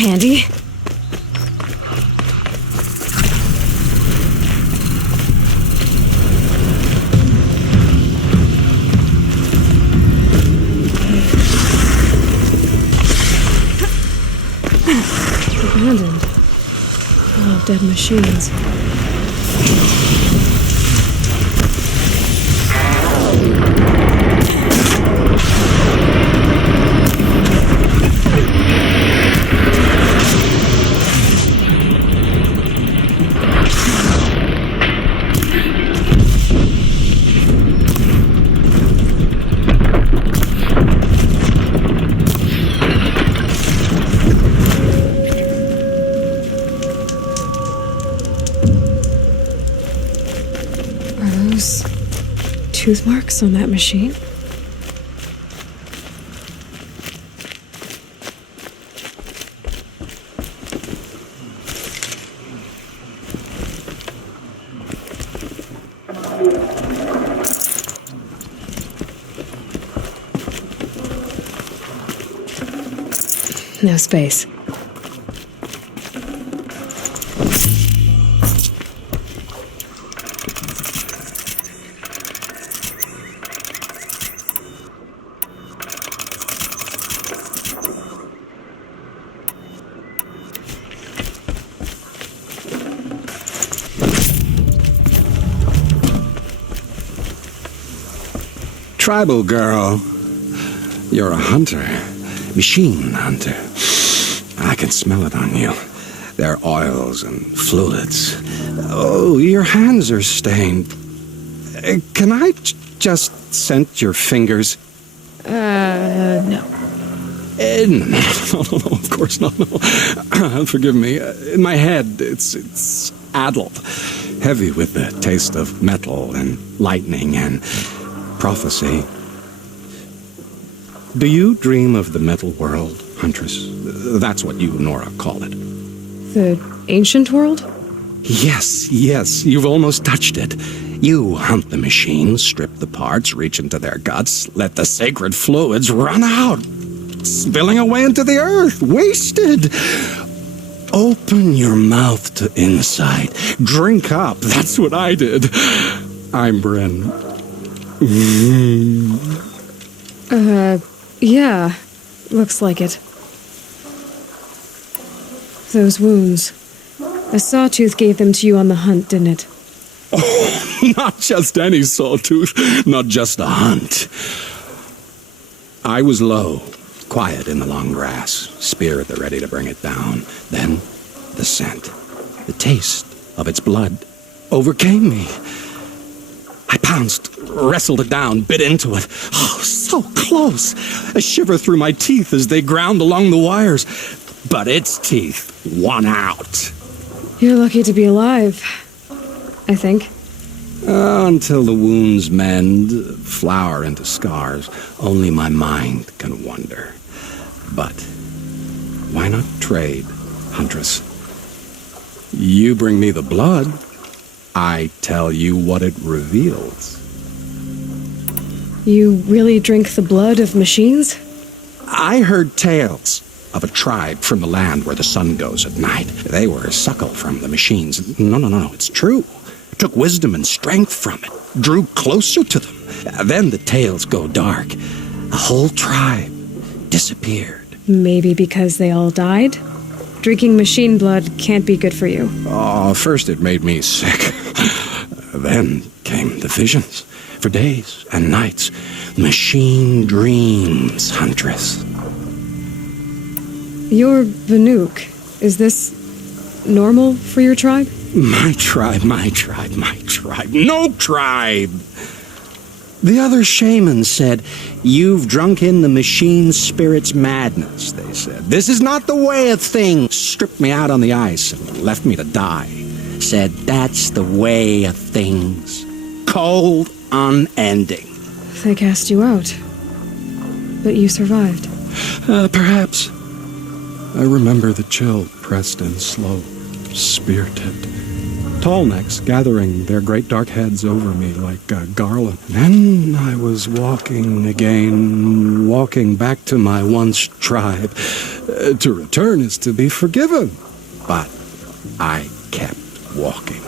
Handy. Abandoned. Full of dead machines. Tooth marks on that machine? No space. Tribal girl, you're a hunter, machine hunter. I can smell it on you. Their oils and fluids. Oh, your hands are stained. Can I just scent your fingers? No. No, of course not, no. Forgive me. In my head, it's addled. Heavy with the taste of metal and lightning and prophecy. Do you dream of the metal world, Huntress? That's what you, Nora, call it. The ancient world? Yes, you've almost touched it. You hunt the machines, strip the parts, reach into their guts, let the sacred fluids run out, spilling away into the earth, wasted. Open your mouth to insight. Drink up. That's what I did. I'm Bryn. Yeah. Looks like it. Those wounds. A sawtooth gave them to you on the hunt, didn't it? Oh, not just any sawtooth. Not just a hunt. I was low, quiet in the long grass, spear at the ready to bring it down. Then, the scent, the taste of its blood overcame me. I pounced, wrestled it down, bit into it. Oh, so close. A shiver through my teeth as they ground along the wires. But its teeth won out. You're lucky to be alive, I think. Until the wounds mend, flower into scars, only my mind can wonder. But why not trade, Huntress? You bring me the blood, I tell you what it reveals. You really drink the blood of machines? I heard tales of a tribe from the land where the sun goes at night. They were a suckle from the machines. No, it's true. Took wisdom and strength from it, drew closer to them. Then the tales go dark. A whole tribe disappeared. Maybe because they all died? Drinking machine blood can't be good for you. Oh, first it made me sick. Then came the visions. For days and nights, machine dreams, Huntress. You're Vanook. Is this normal for your tribe? My tribe. No tribe! The other shamans said, "You've drunk in the machine spirit's madness," they said. "This is not the way of things." Stripped me out on the ice and left me to die. Said, "That's the way of things. Cold, unending." They cast you out. But you survived. Perhaps. I remember the chill pressed in slow, spear-tipped. tall necks gathering their great dark heads over me like a garland. Then I was walking again, walking back to my once tribe. To return is to be forgiven. But I kept walking.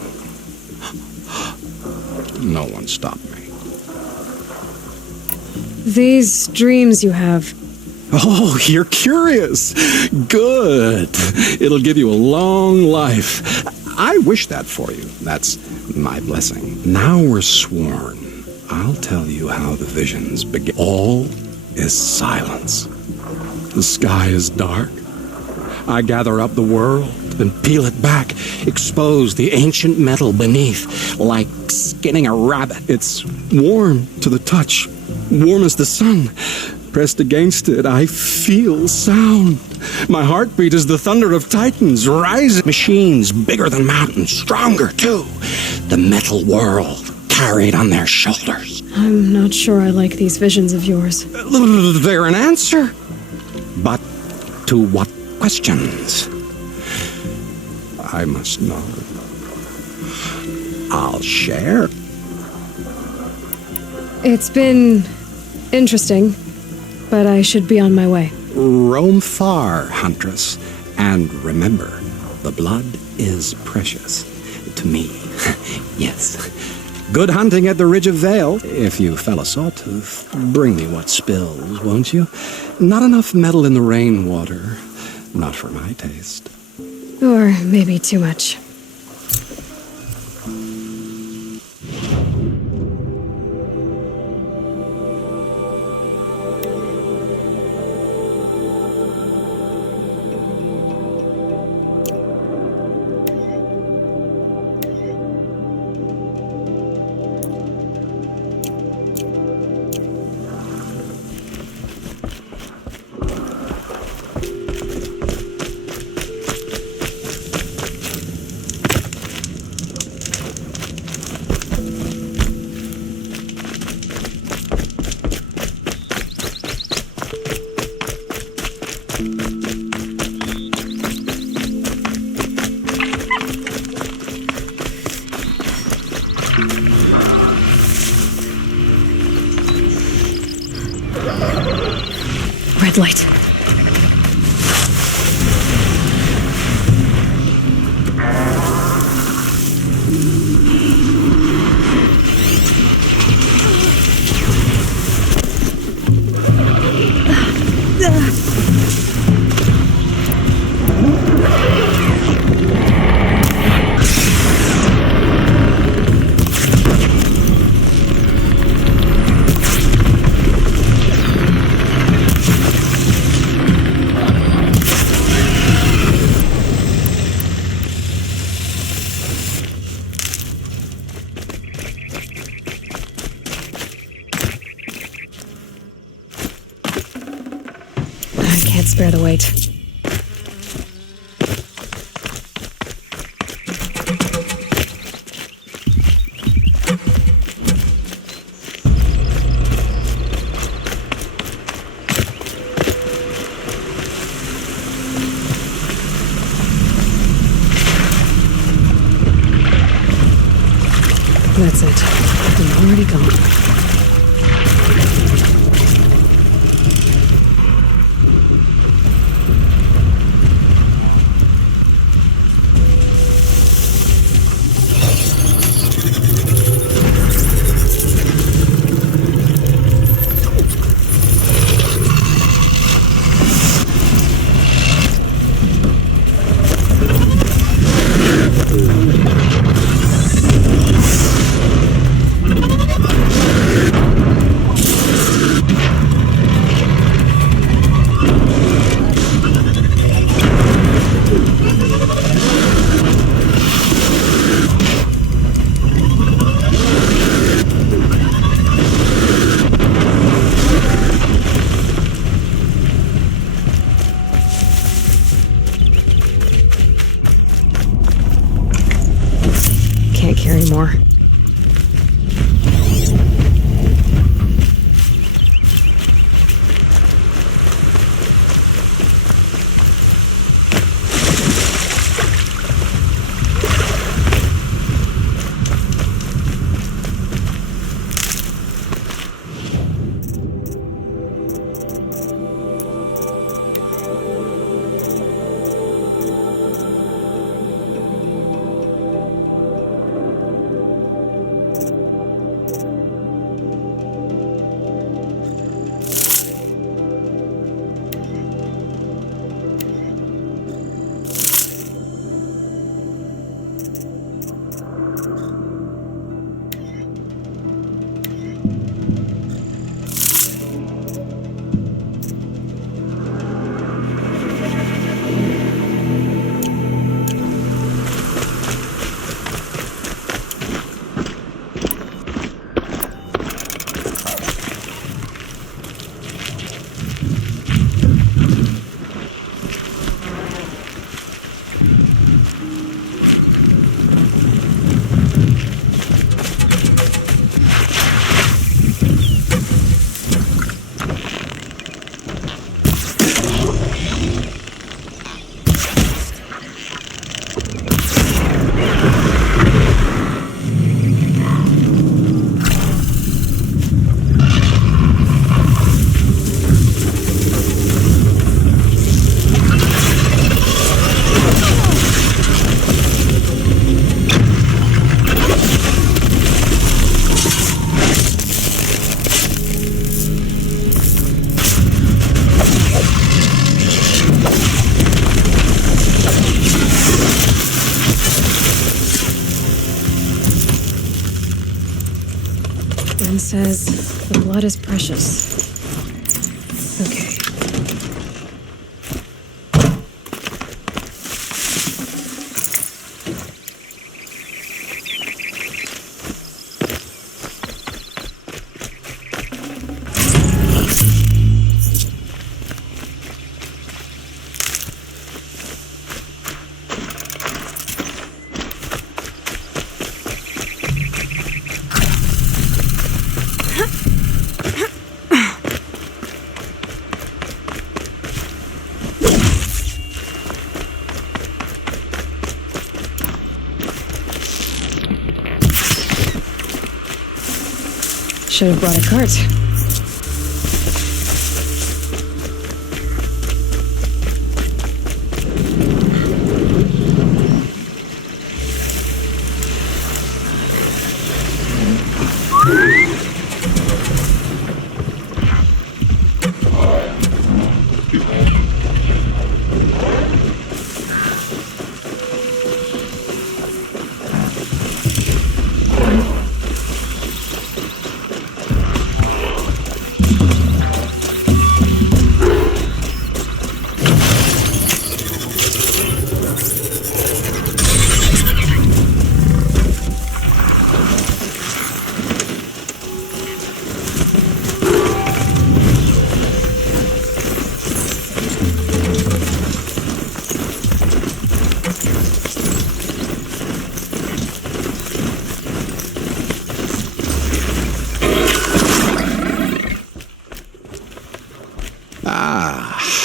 No one stopped me. These dreams you have, Oh, you're curious. Good. It'll give you a long life. I wish that for you. That's my blessing. Now we're sworn. I'll tell you how the visions begin. All is silence. The sky is dark. I gather up the world and peel it back, expose the ancient metal beneath, like skinning a rabbit. It's warm to the touch, warm as the sun. Pressed against it, I feel sound. My heartbeat is the thunder of titans, rising machines bigger than mountains, stronger too. The metal world carried on their shoulders. I'm not sure I like these visions of yours. They're an answer. But to what questions? I must know. I'll share. It's been interesting, but I should be on my way. Roam far, huntress, and remember, the blood is precious to me. Yes. Good hunting at the Ridge of Vale. If you fell a sawtooth, bring me what spills, won't you? Not enough metal in the rainwater. Not for my taste. Or maybe too much. Red light. I can't spare the weight. That's it. I'm already gone. Can't carry more. Man says the blood is precious. Okay. Should have brought a cart.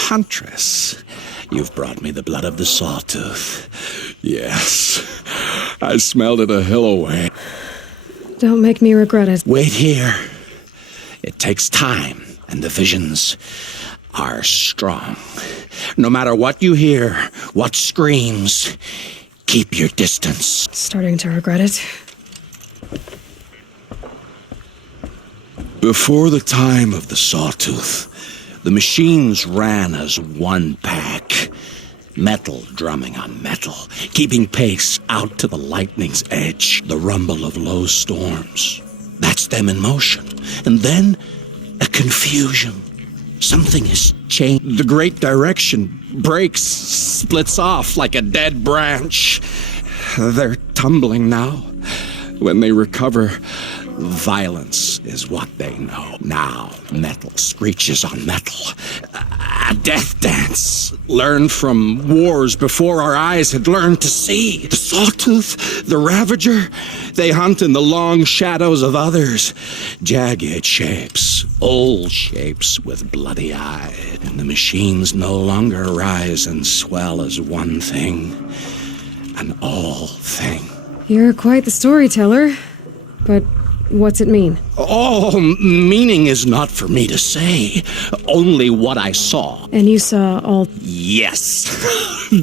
Huntress, you've brought me the blood of the Sawtooth. Yes, I smelled it a hill away. Don't make me regret it. Wait here. It takes time, and the visions are strong. No matter what you hear, what screams, keep your distance. Starting to regret it. Before the time of the Sawtooth, the machines ran as one pack. Metal drumming on metal, keeping pace out to the lightning's edge, the rumble of low storms. That's them in motion. And then, a confusion. Something has changed. The great direction breaks, splits off like a dead branch. They're tumbling now. When they recover, violence is what they know. Now, metal screeches on metal. A death dance, learned from wars before our eyes had learned to see. The Sawtooth, the Ravager, they hunt in the long shadows of others. Jagged shapes, old shapes with bloody eyes. And the machines no longer rise and swell as one thing, an all thing. You're quite the storyteller. But what's it mean? Oh, meaning is not for me to say. Only what I saw. And you saw all... Yes.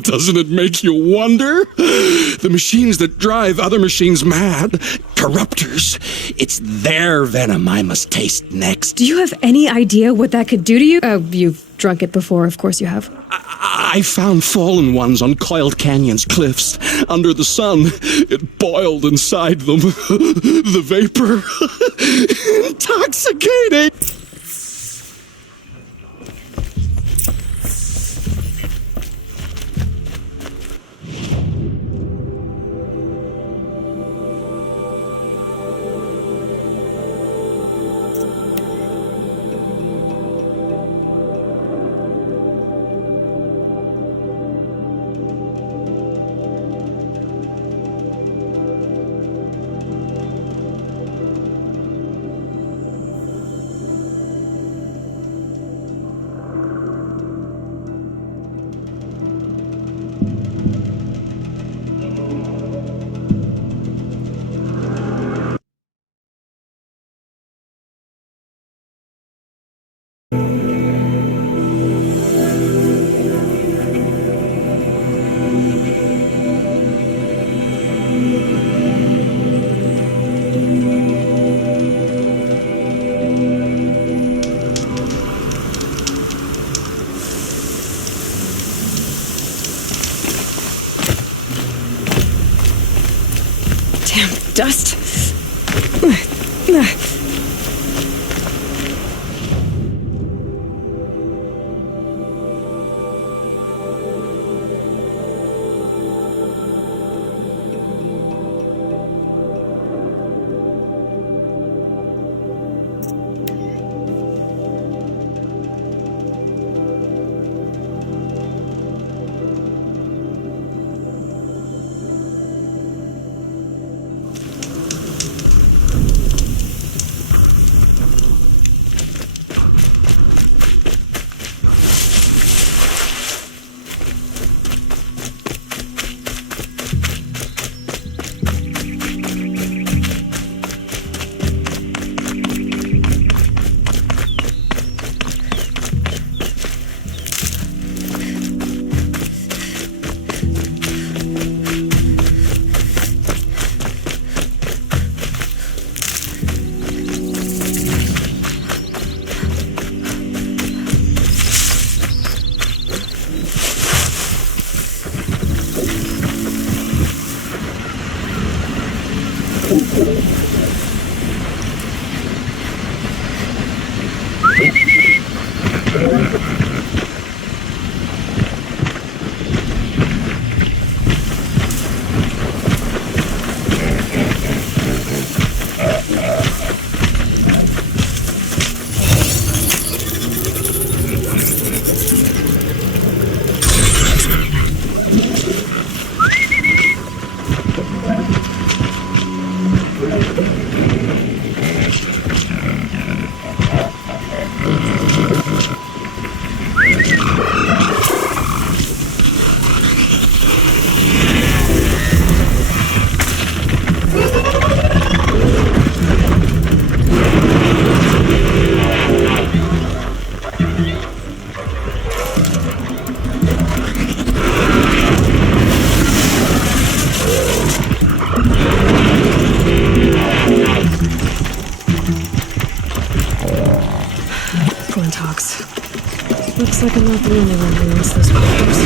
Doesn't it make you wonder? The machines that drive other machines mad. Corruptors. It's their venom I must taste next. Do you have any idea what that could do to you? Oh, you've drunk it before, of course you have. I found fallen ones on Coiled Canyon's cliffs. Under the sun, it boiled inside them. The vapor. Intoxicating. Damn dust. like I'm not the only one who wants those pictures.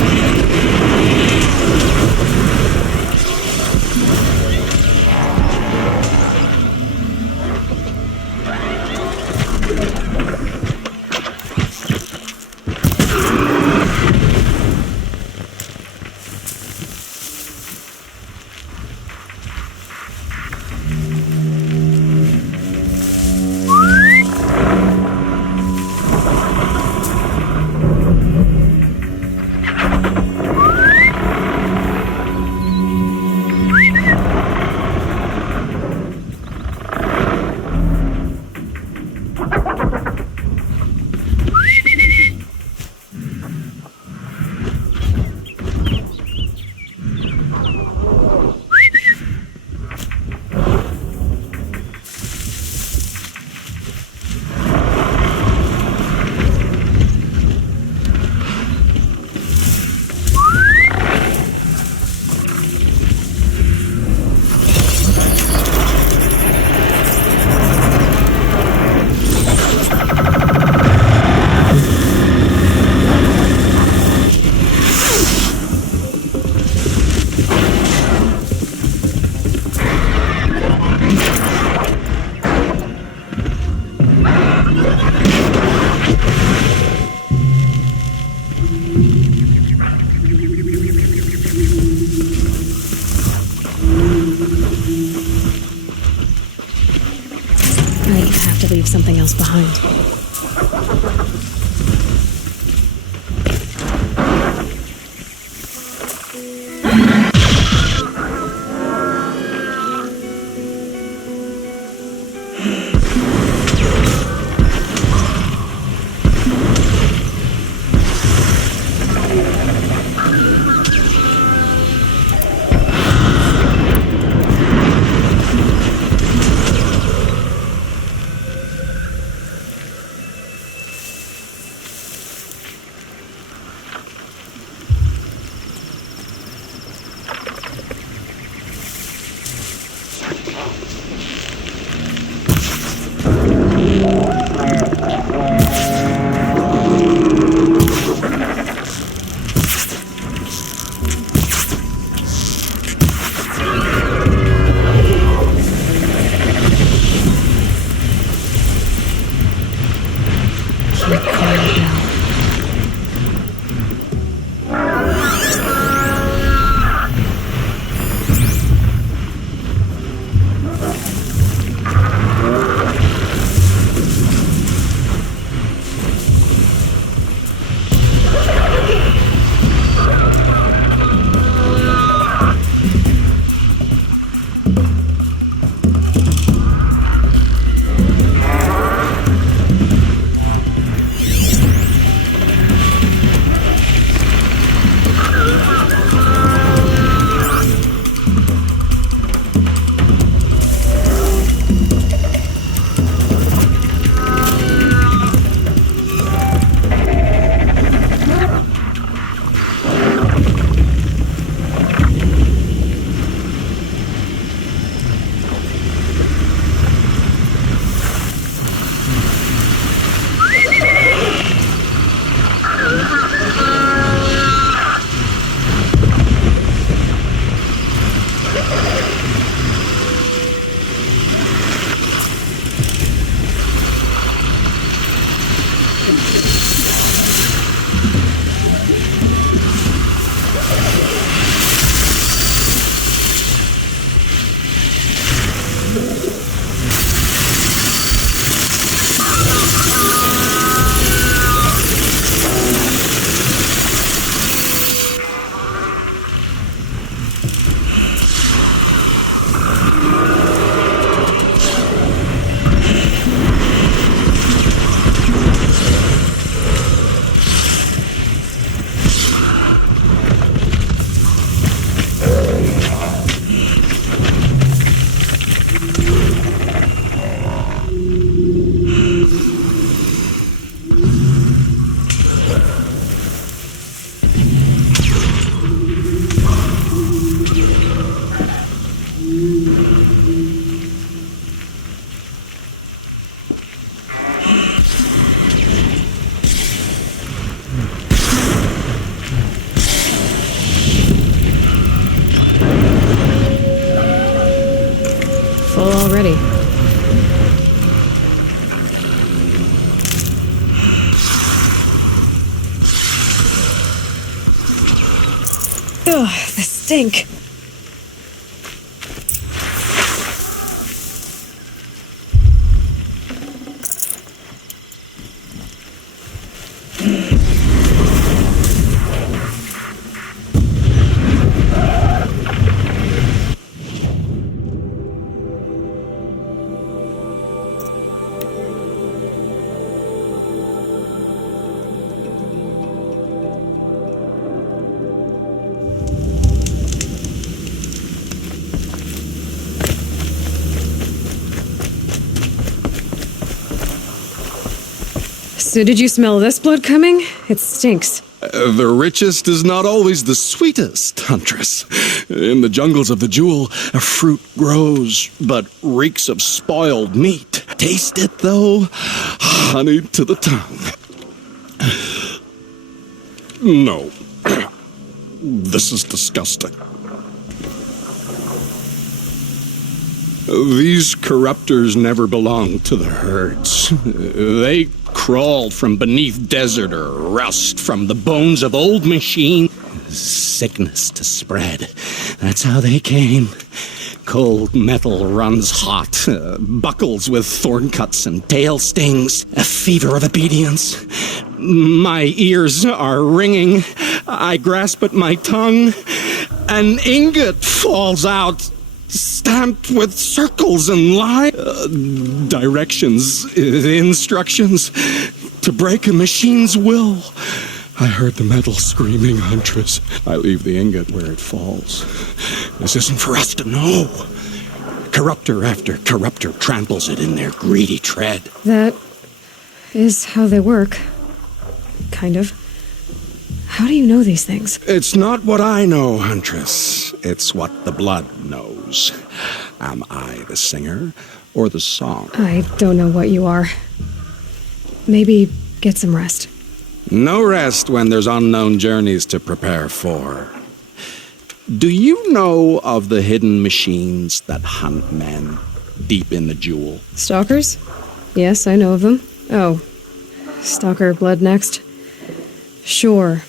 I have to leave something else behind. already. Ugh, the stink. So did you smell this blood coming? It stinks. The richest is not always the sweetest, Huntress. In the jungles of the Jewel, a fruit grows, but reeks of spoiled meat. Taste it, though, honey to the tongue. No. This is disgusting. These corruptors never belonged to the herds. They crawled from beneath desert or rust, from the bones of old machines. Sickness to spread. That's how they came. Cold metal runs hot, buckles with thorn cuts and tail stings, a fever of obedience. My ears are ringing. I grasp at my tongue. An ingot falls out, stamped with circles and lines. Directions, instructions to break a machine's will. I heard the metal screaming, Huntress. I leave the ingot where it falls. This isn't for us to know. Corruptor after corruptor tramples it in their greedy tread. That is how they work. Kind of. How do you know these things? It's not what I know, Huntress. It's what the blood knows. Am I the singer or the song? I don't know what you are. Maybe get some rest. No rest when there's unknown journeys to prepare for. Do you know of the hidden machines that hunt men deep in the Jewel? Stalkers? Yes, I know of them. Oh, Stalker Blood next. Sure.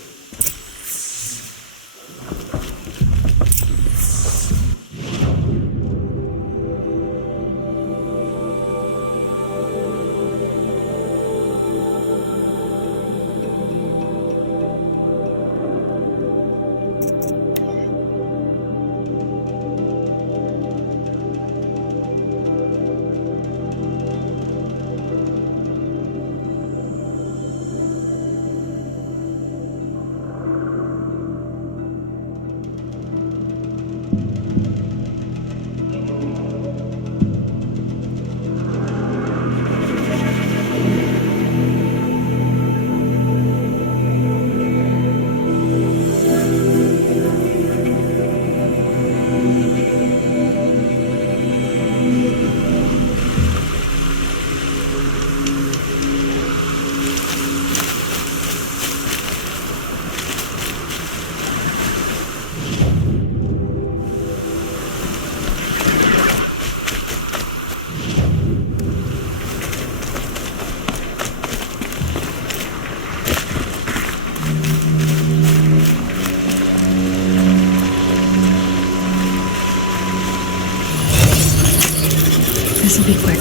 This'll be quick.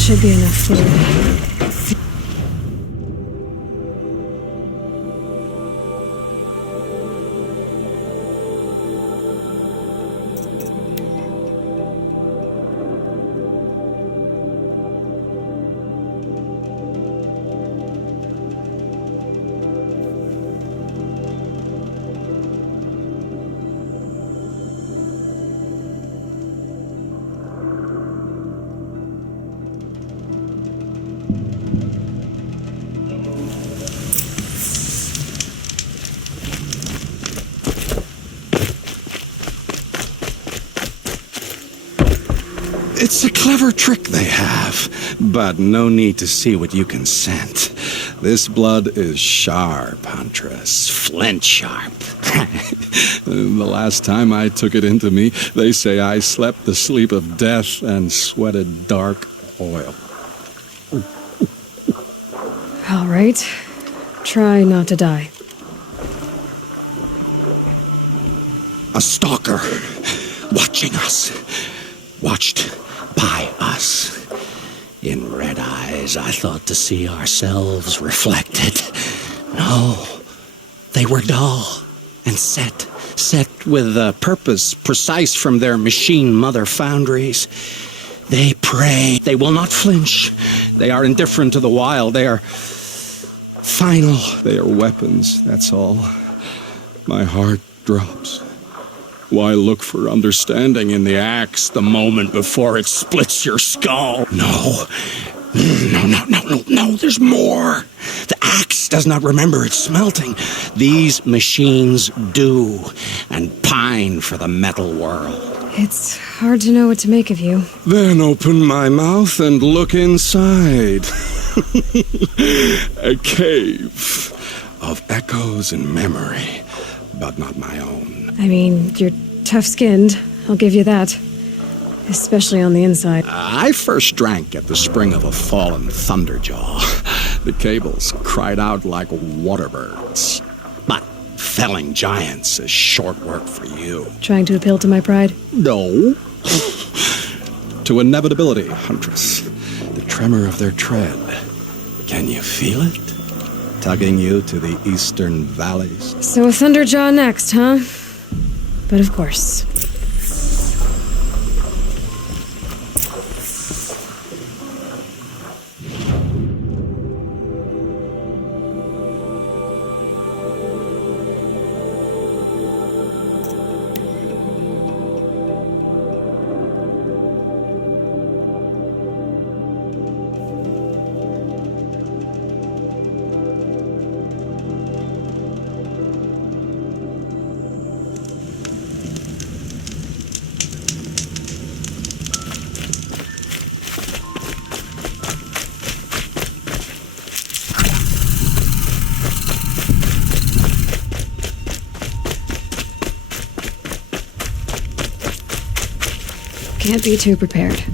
should be enough fluid. It's a clever trick they have, but no need to see what you can scent. This blood is sharp, Huntress. Flint sharp. The last time I took it into me, they say I slept the sleep of death and sweated dark oil. All right. Try not to die. A stalker watching us. Watched by us. In red eyes, I thought to see ourselves reflected. No, they were dull and set with a purpose precise from their machine mother foundries. They pray. They will not flinch. They are indifferent to the wild. They are final. They are weapons, that's all. My heart drops. Why look for understanding in the axe the moment before it splits your skull? No, there's more. The axe does not remember its smelting. These machines do, and pine for the metal world. It's hard to know what to make of you. Then open my mouth and look inside. A cave of echoes and memory, but not my own. I mean, you're tough-skinned, I'll give you that. Especially on the inside. I first drank at the spring of a fallen thunderjaw. The cables cried out like waterbirds. But felling giants is short work for you. Trying to appeal to my pride? No. To inevitability, Huntress. The tremor of their tread. Can you feel it? Tugging you to the eastern valleys. So a Thunderjaw next, huh? But of course. Can't be too prepared.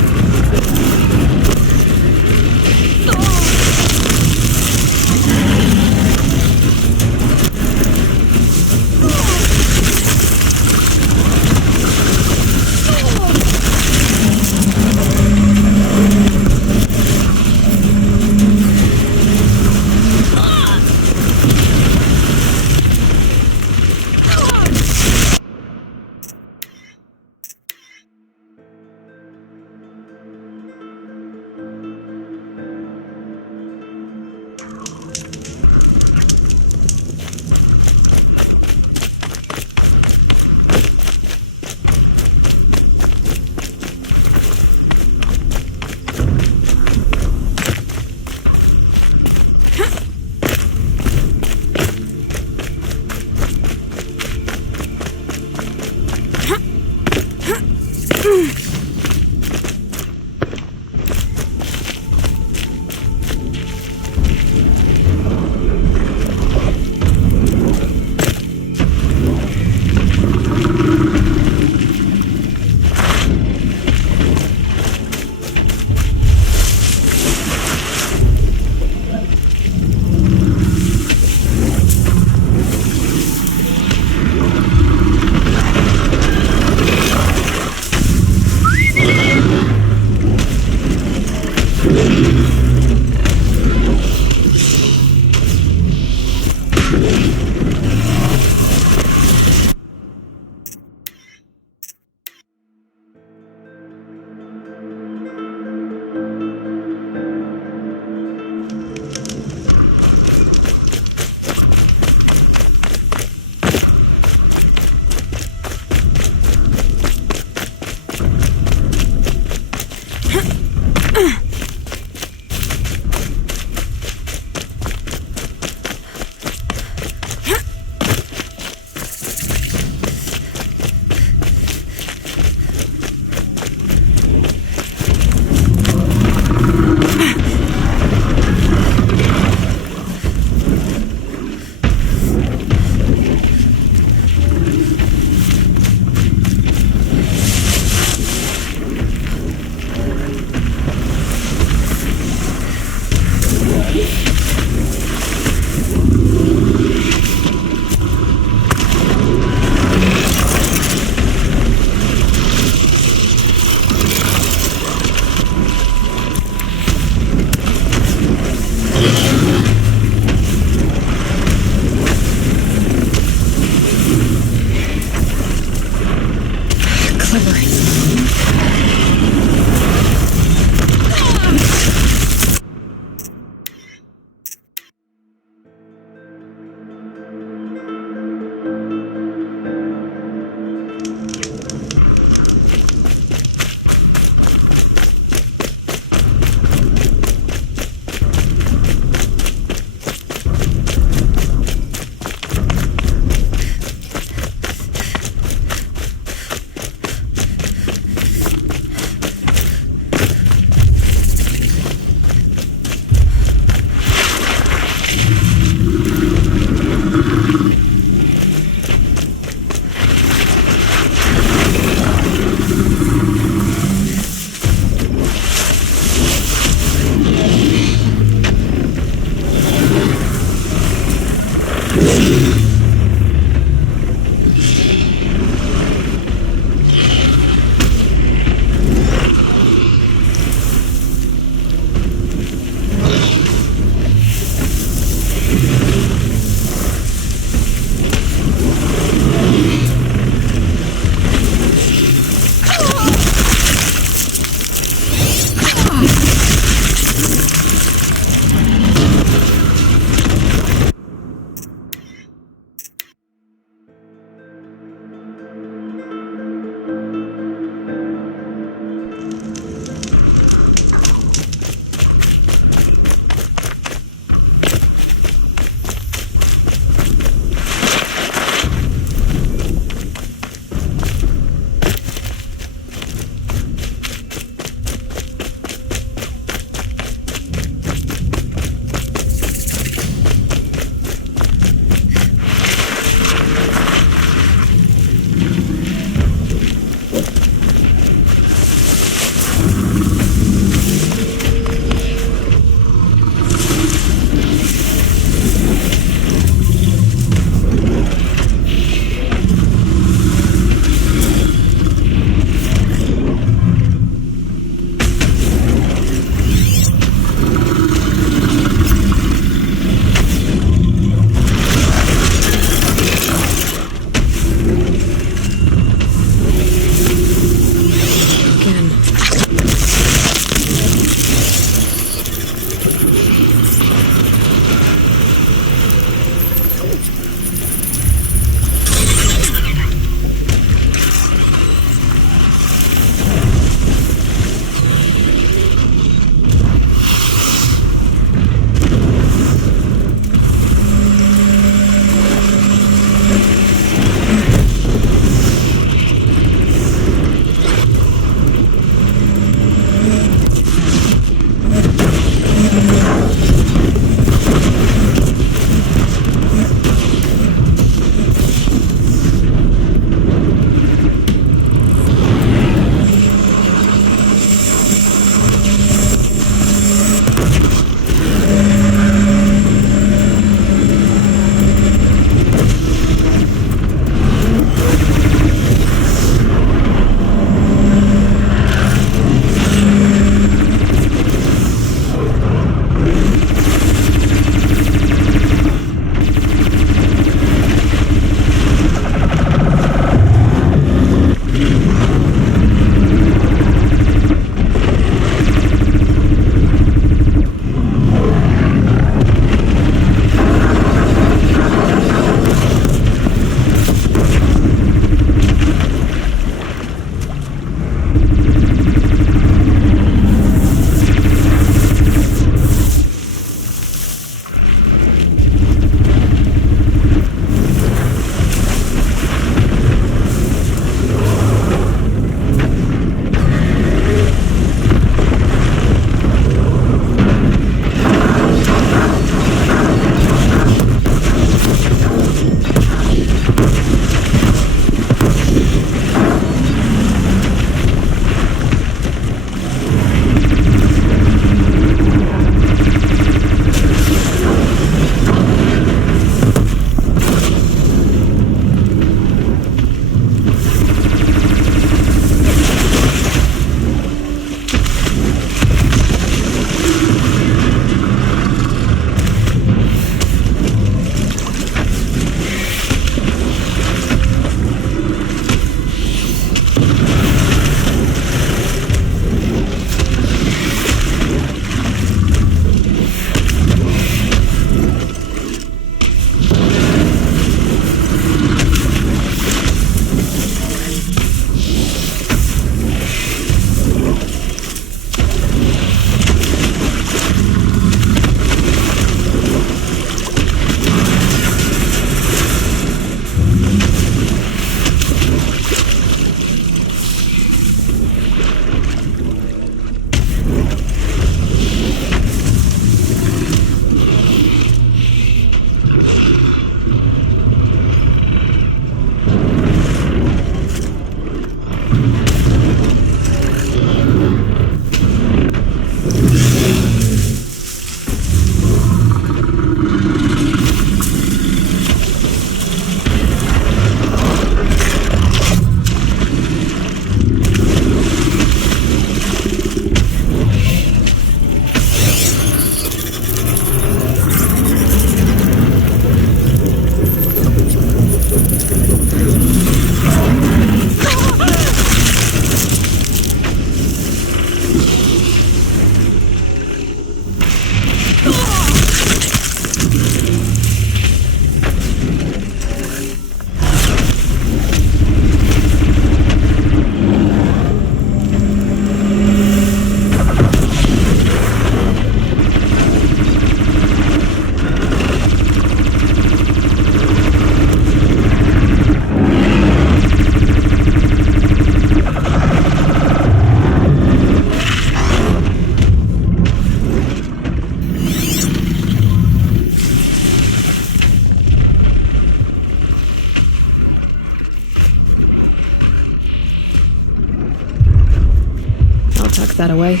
that away.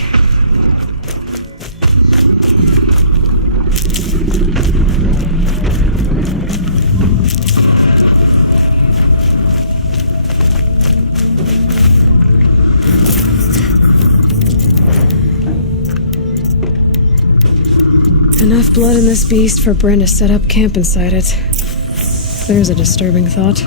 Enough blood in this beast for Bren to set up camp inside it. There's a disturbing thought.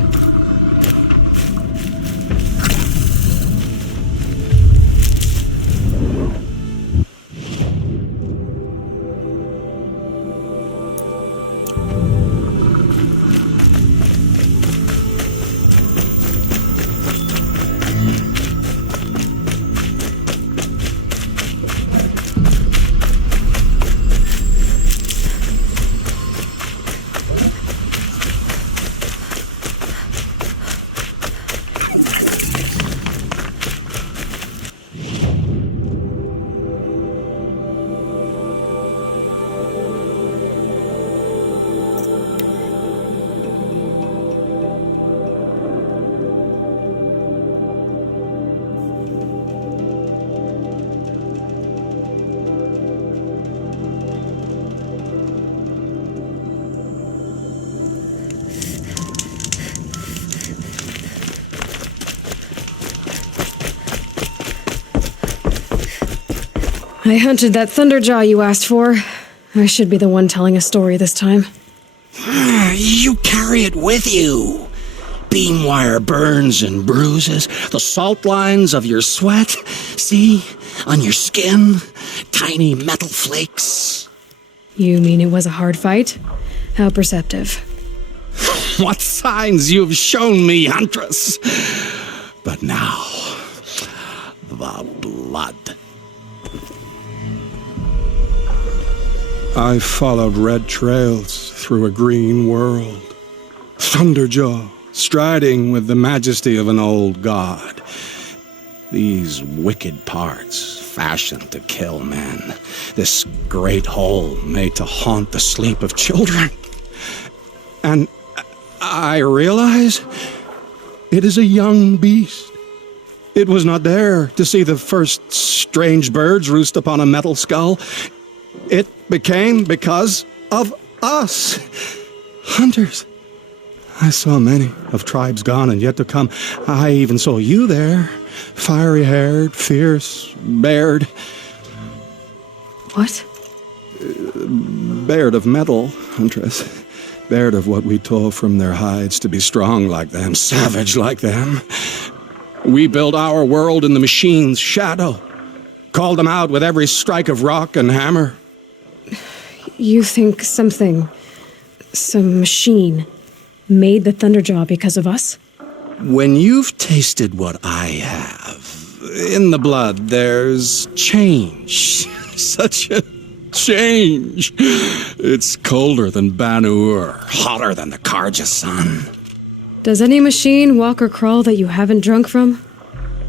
I hunted that Thunderjaw you asked for. I should be the one telling a story this time. You carry it with you. Beam wire burns and bruises, the salt lines of your sweat. See? On your skin, tiny metal flakes. You mean it was a hard fight? How perceptive. What signs you've shown me, Huntress. But now, the blood. I followed red trails through a green world. Thunderjaw, striding with the majesty of an old god. These wicked parts, fashioned to kill men. This great hole made to haunt the sleep of children. And I realize it is a young beast. It was not there to see the first strange birds roost upon a metal skull. It became because of us, hunters. I saw many of tribes gone and yet to come. I even saw you there, fiery-haired, fierce, bared. What? Bared of metal, Huntress. Bared of what we tore from their hides to be strong like them, savage like them. We built our world in the machine's shadow. Called them out with every strike of rock and hammer. You think some machine, made the Thunderjaw because of us? When you've tasted what I have, in the blood there's change. Such a change. It's colder than Ban-Ur, hotter than the Karja sun. Does any machine walk or crawl that you haven't drunk from?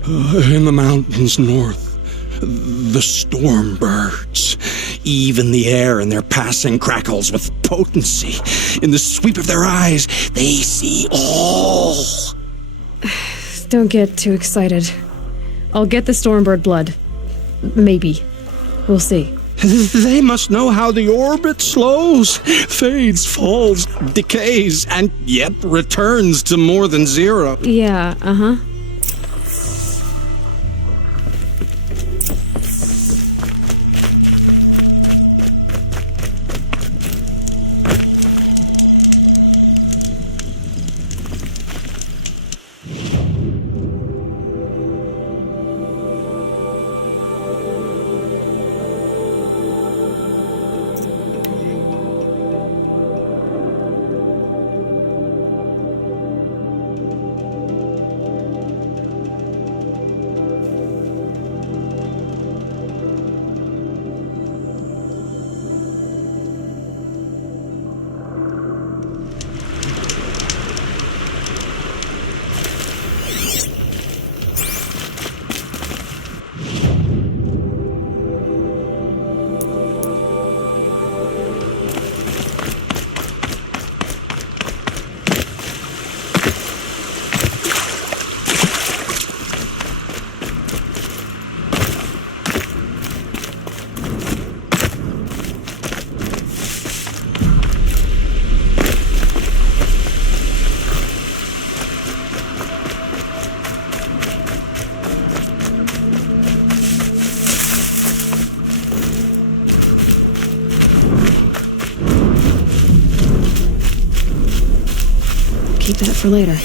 In the mountains north, the storm birds. Even the air in their passing crackles with potency. In the sweep of their eyes, they see all. Don't get too excited. I'll get the Stormbird blood. Maybe. We'll see. They must know how the orbit slows, fades, falls, decays, and yet returns to more than zero. Yeah, uh-huh. that for later.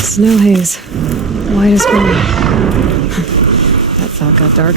Snow haze. White as snow. That thought got dark.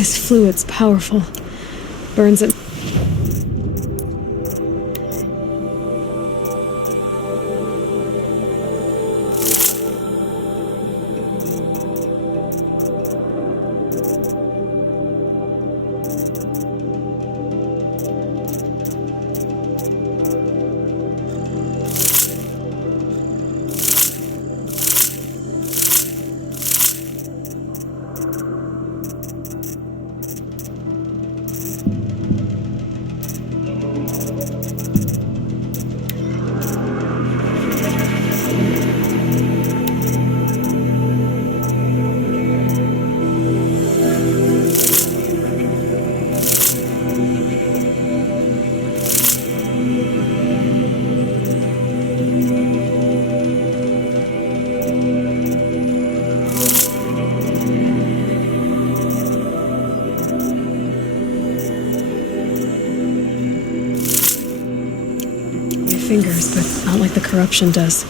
This fluid's powerful. Burns it. Fingers, but not like the corruption does.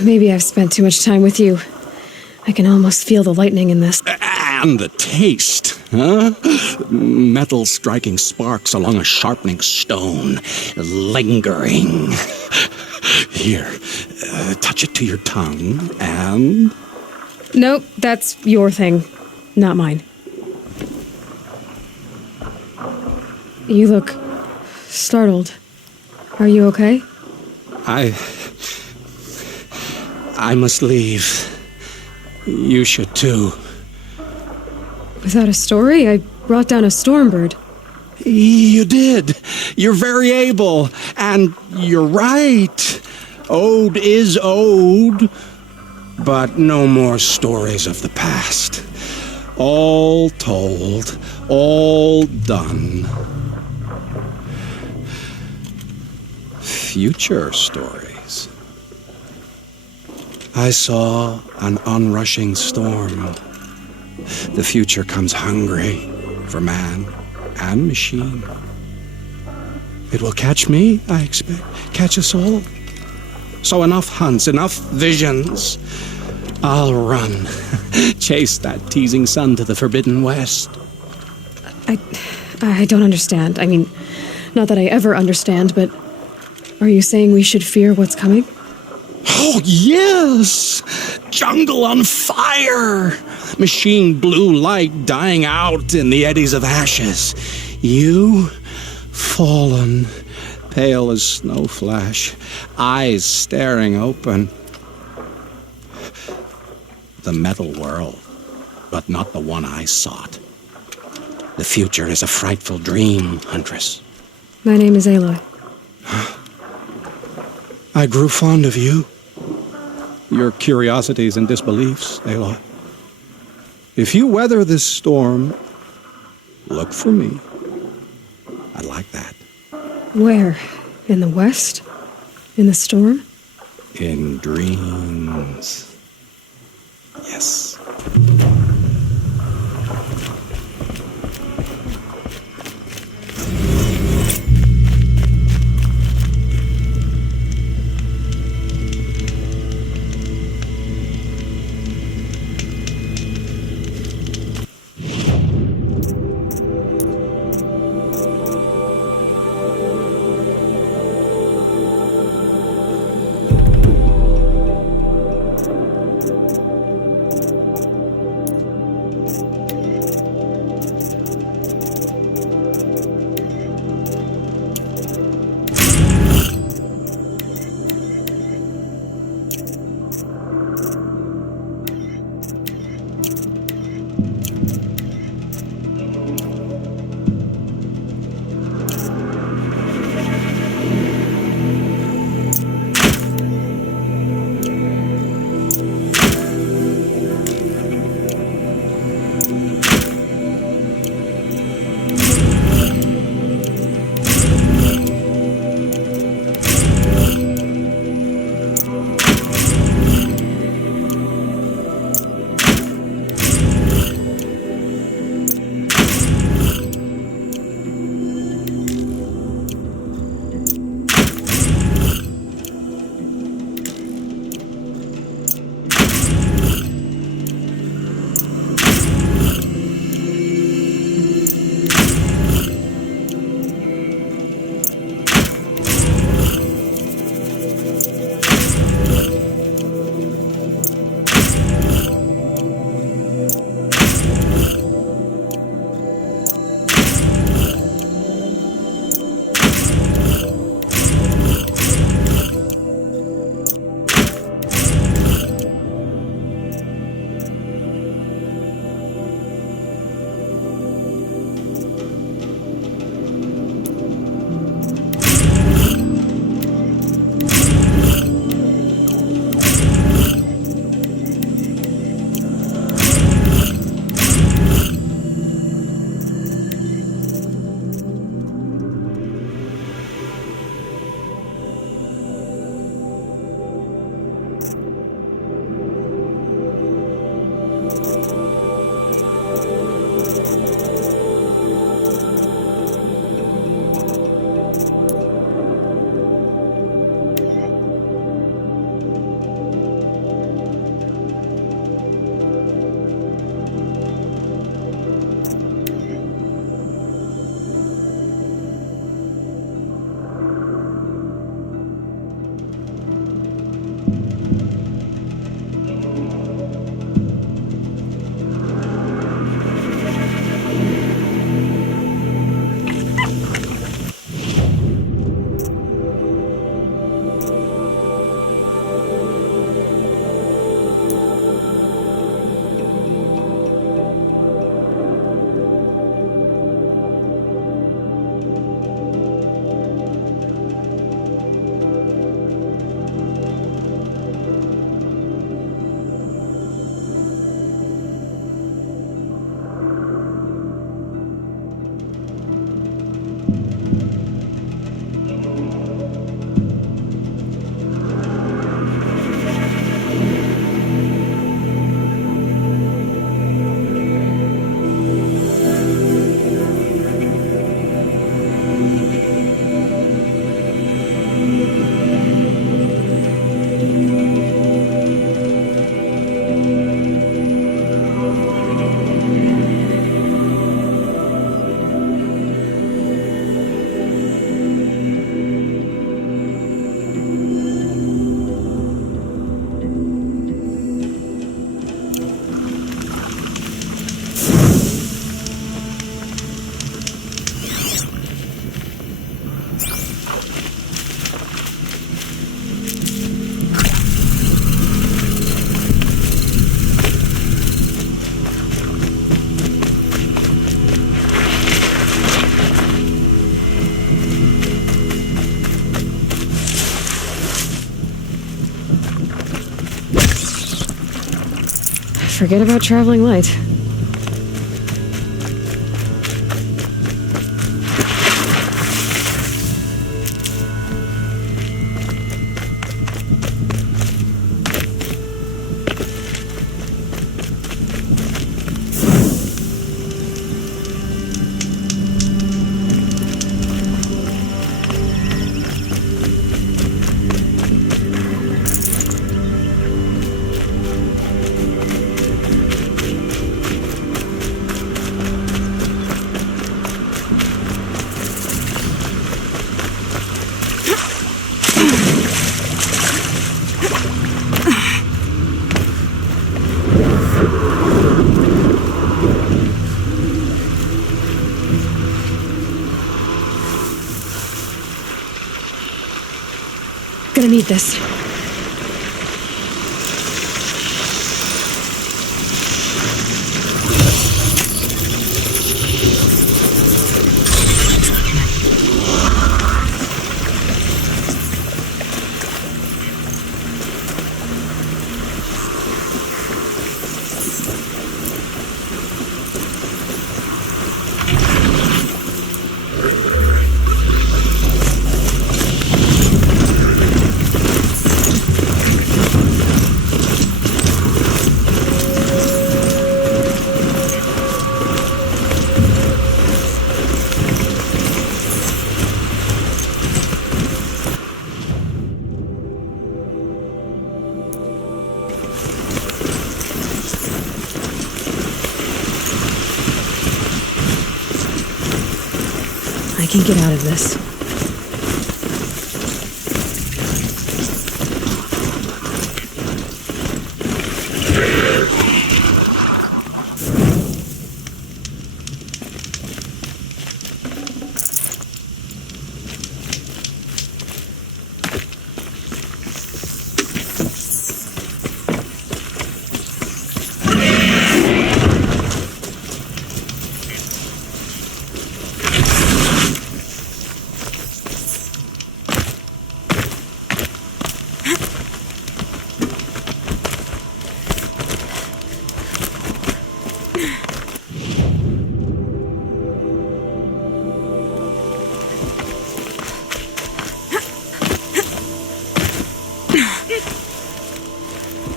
Maybe I've spent too much time with you. I can almost feel the lightning in this. And the taste, huh? Metal striking sparks along a sharpening stone, lingering. Here, touch it to your tongue, and... Nope, that's your thing, not mine. You look startled. Are you okay? I must leave. You should too. Without a story? I brought down a Stormbird. You did. You're very able. And you're right. Ode is ode. But no more stories of the past. All told. All done. Future stories. I saw an onrushing storm. The future comes hungry for man and machine. It will catch me, I expect. Catch us all. So enough hunts, enough visions. I'll run. Chase that teasing sun to the forbidden west. I don't understand. I mean, not that I ever understand, but are you saying we should fear what's coming? Oh, yes! Jungle on fire! Machine blue light dying out in the eddies of ashes. You, fallen, pale as snow flash, eyes staring open. The metal world, but not the one I sought. The future is a frightful dream, Huntress. My name is Aloy. I grew fond of you. Your curiosities and disbeliefs, Aloy. If you weather this storm, look for me. I'd like that. Where? In the west? In the storm? In dreams. Yes. Forget about traveling light. Gonna need this. I can get out of this.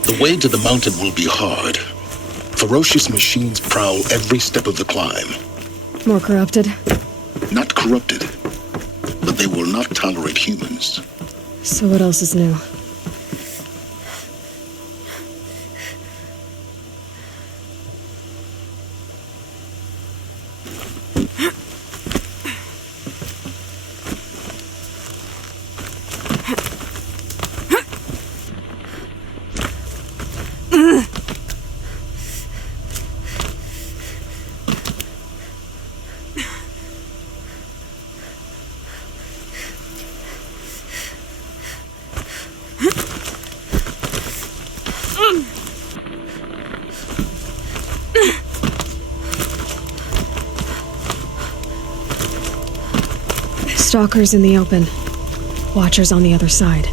The way to the mountain will be hard. Ferocious machines prowl every step of the climb. More corrupted? Not corrupted, but they will not tolerate humans. So what else is new? Stalkers in the open. Watchers on the other side.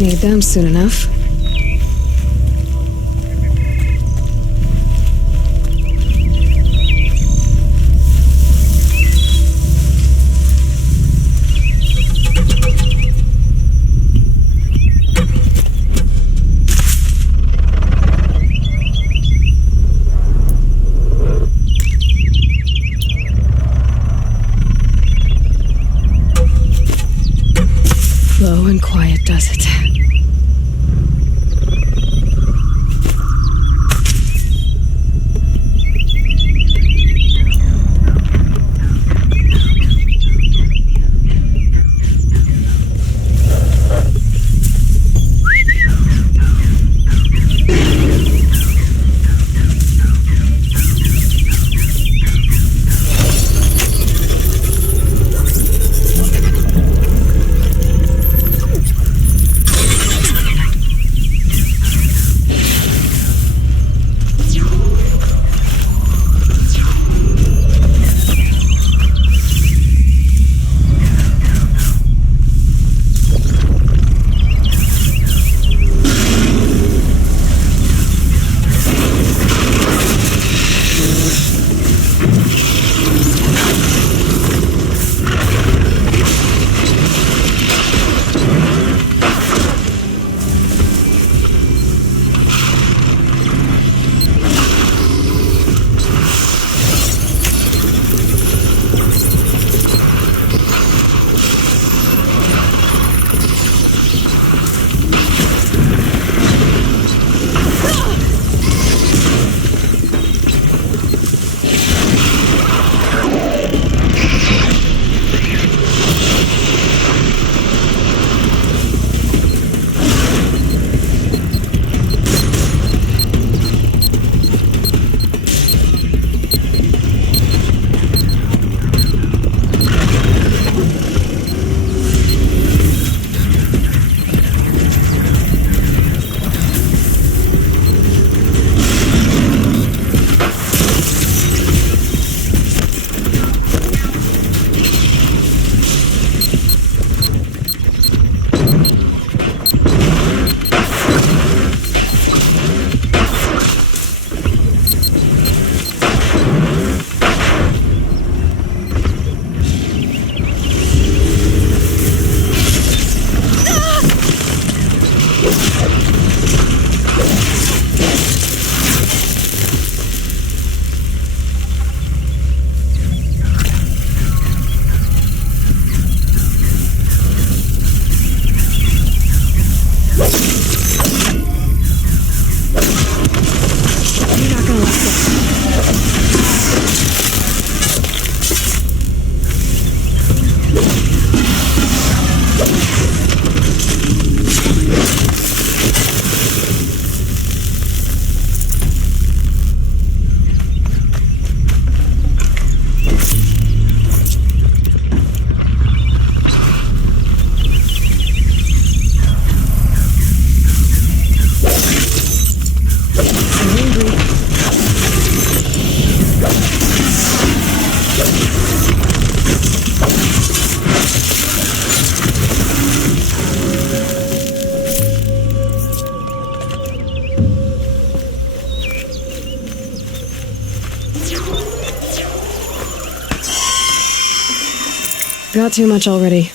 Need them soon enough. Low and quiet does it. You're not gonna let go. I'm angry. Got too much already.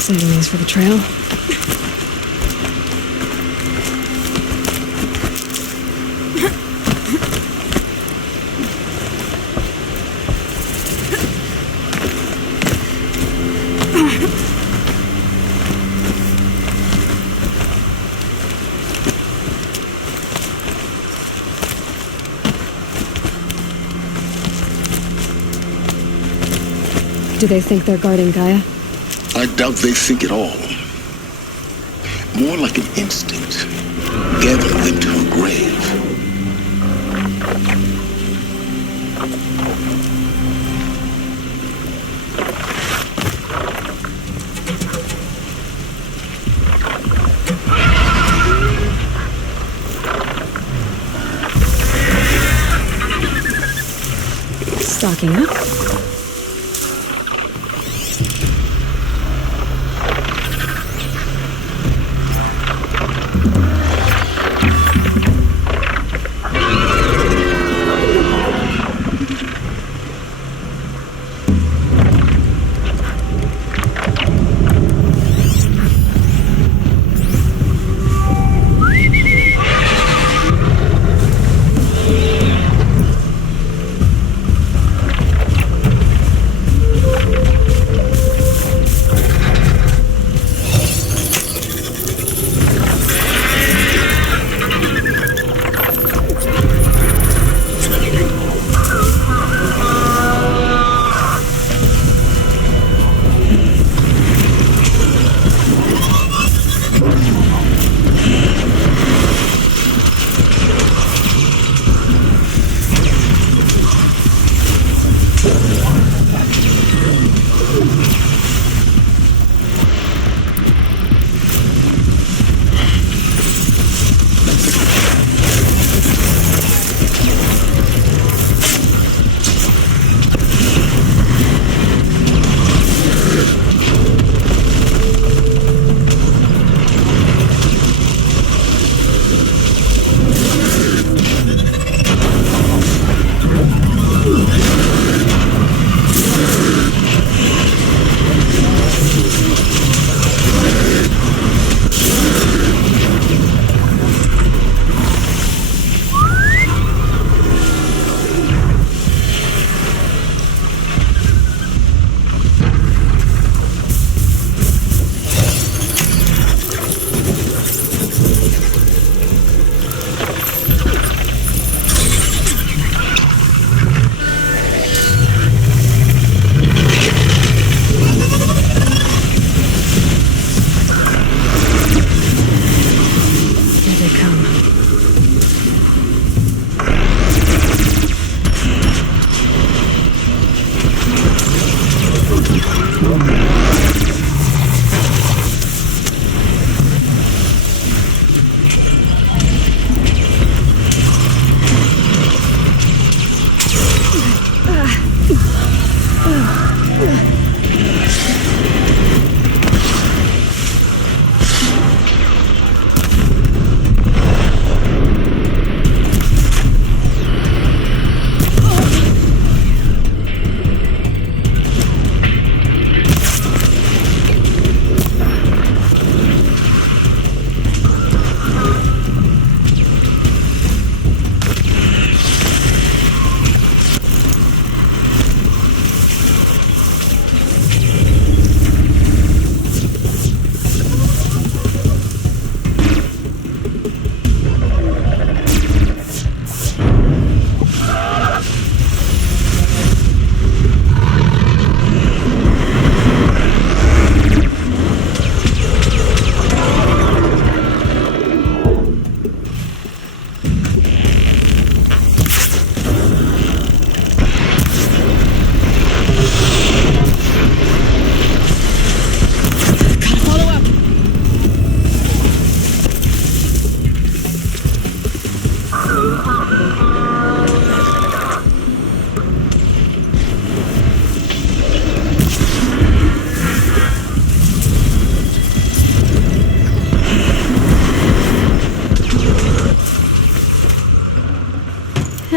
Saving these for the trail. Do they think they're guarding Gaia? I doubt they think at all. More like an instinct, gathering them to her grave. Stocking up.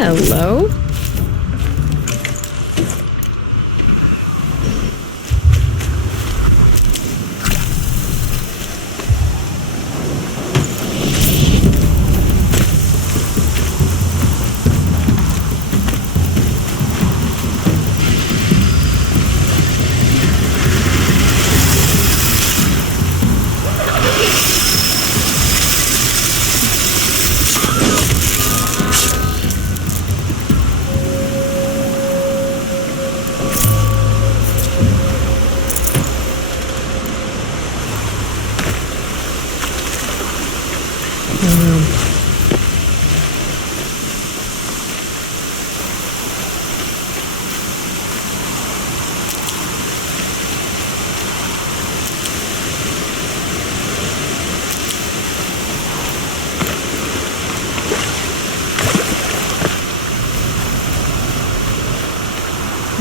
Hello.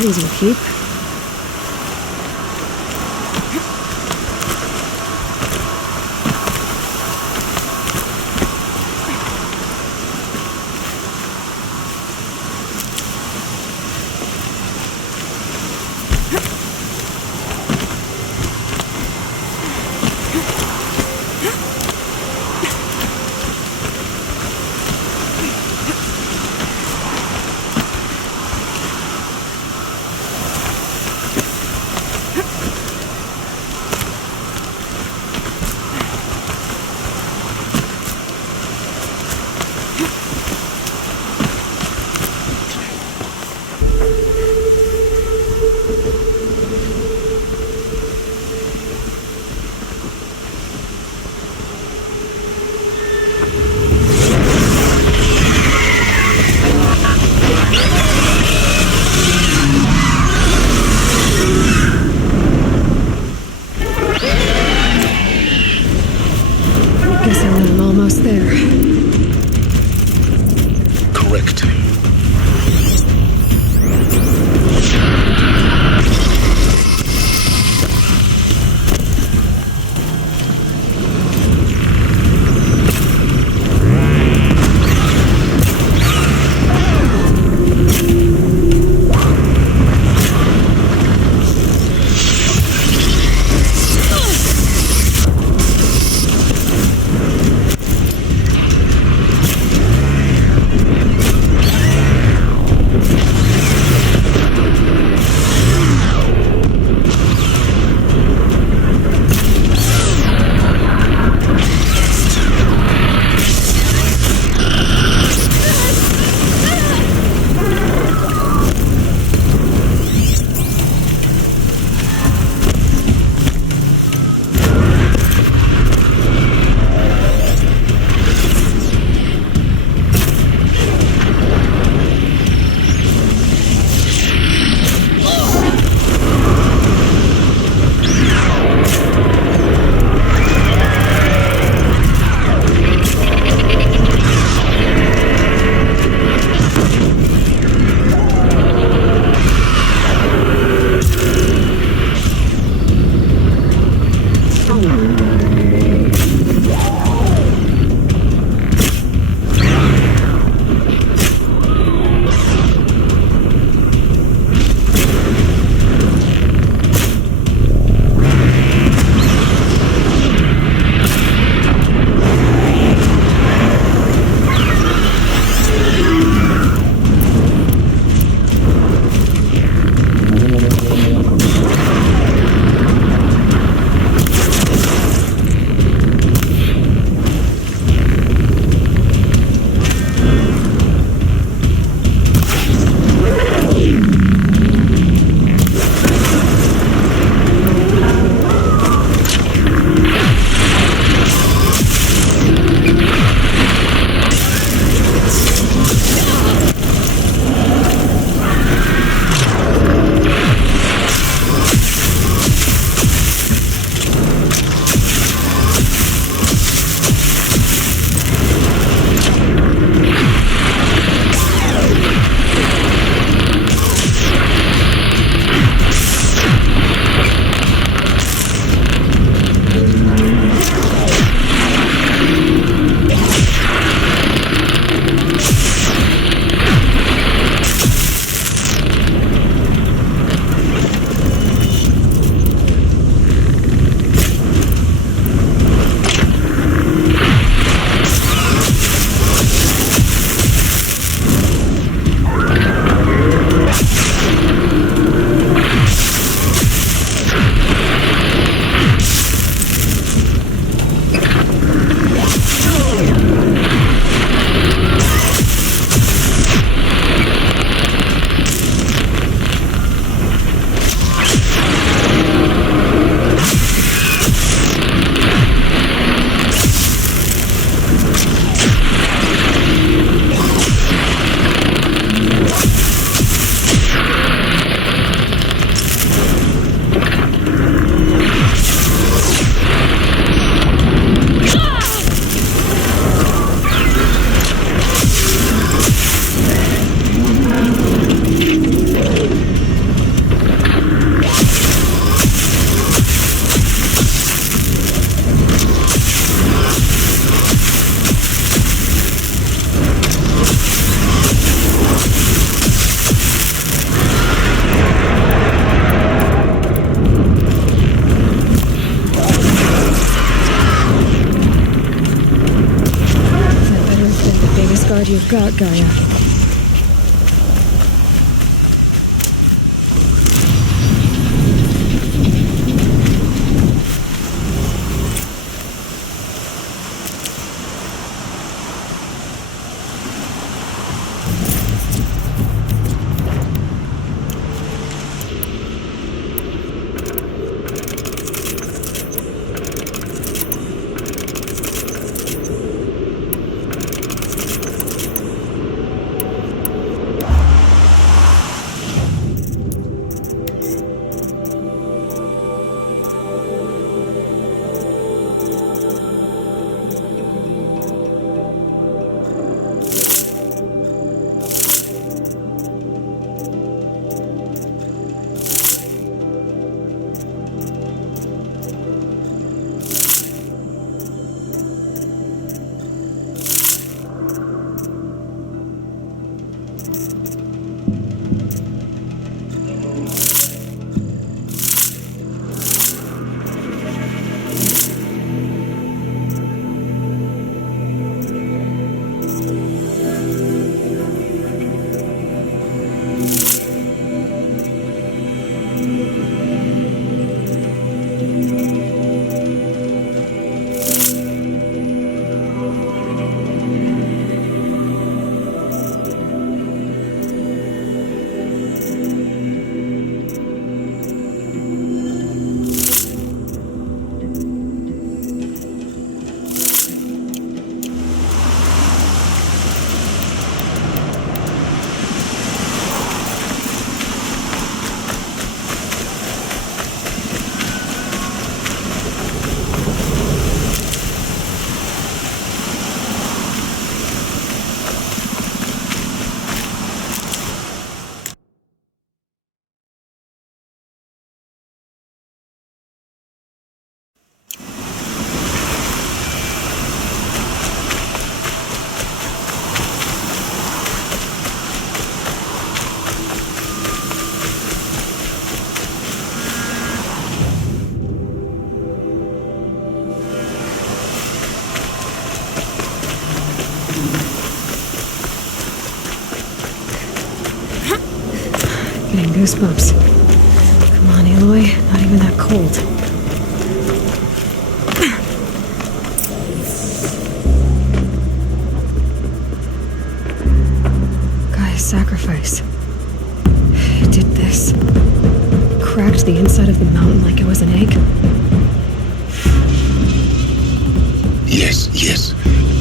Easy keep. guard you've got, Gaia. Getting goosebumps. Come on, Aloy. Not even that cold. Gaia's sacrifice. It did this. Cracked the inside of the mountain like it was an egg. Yes.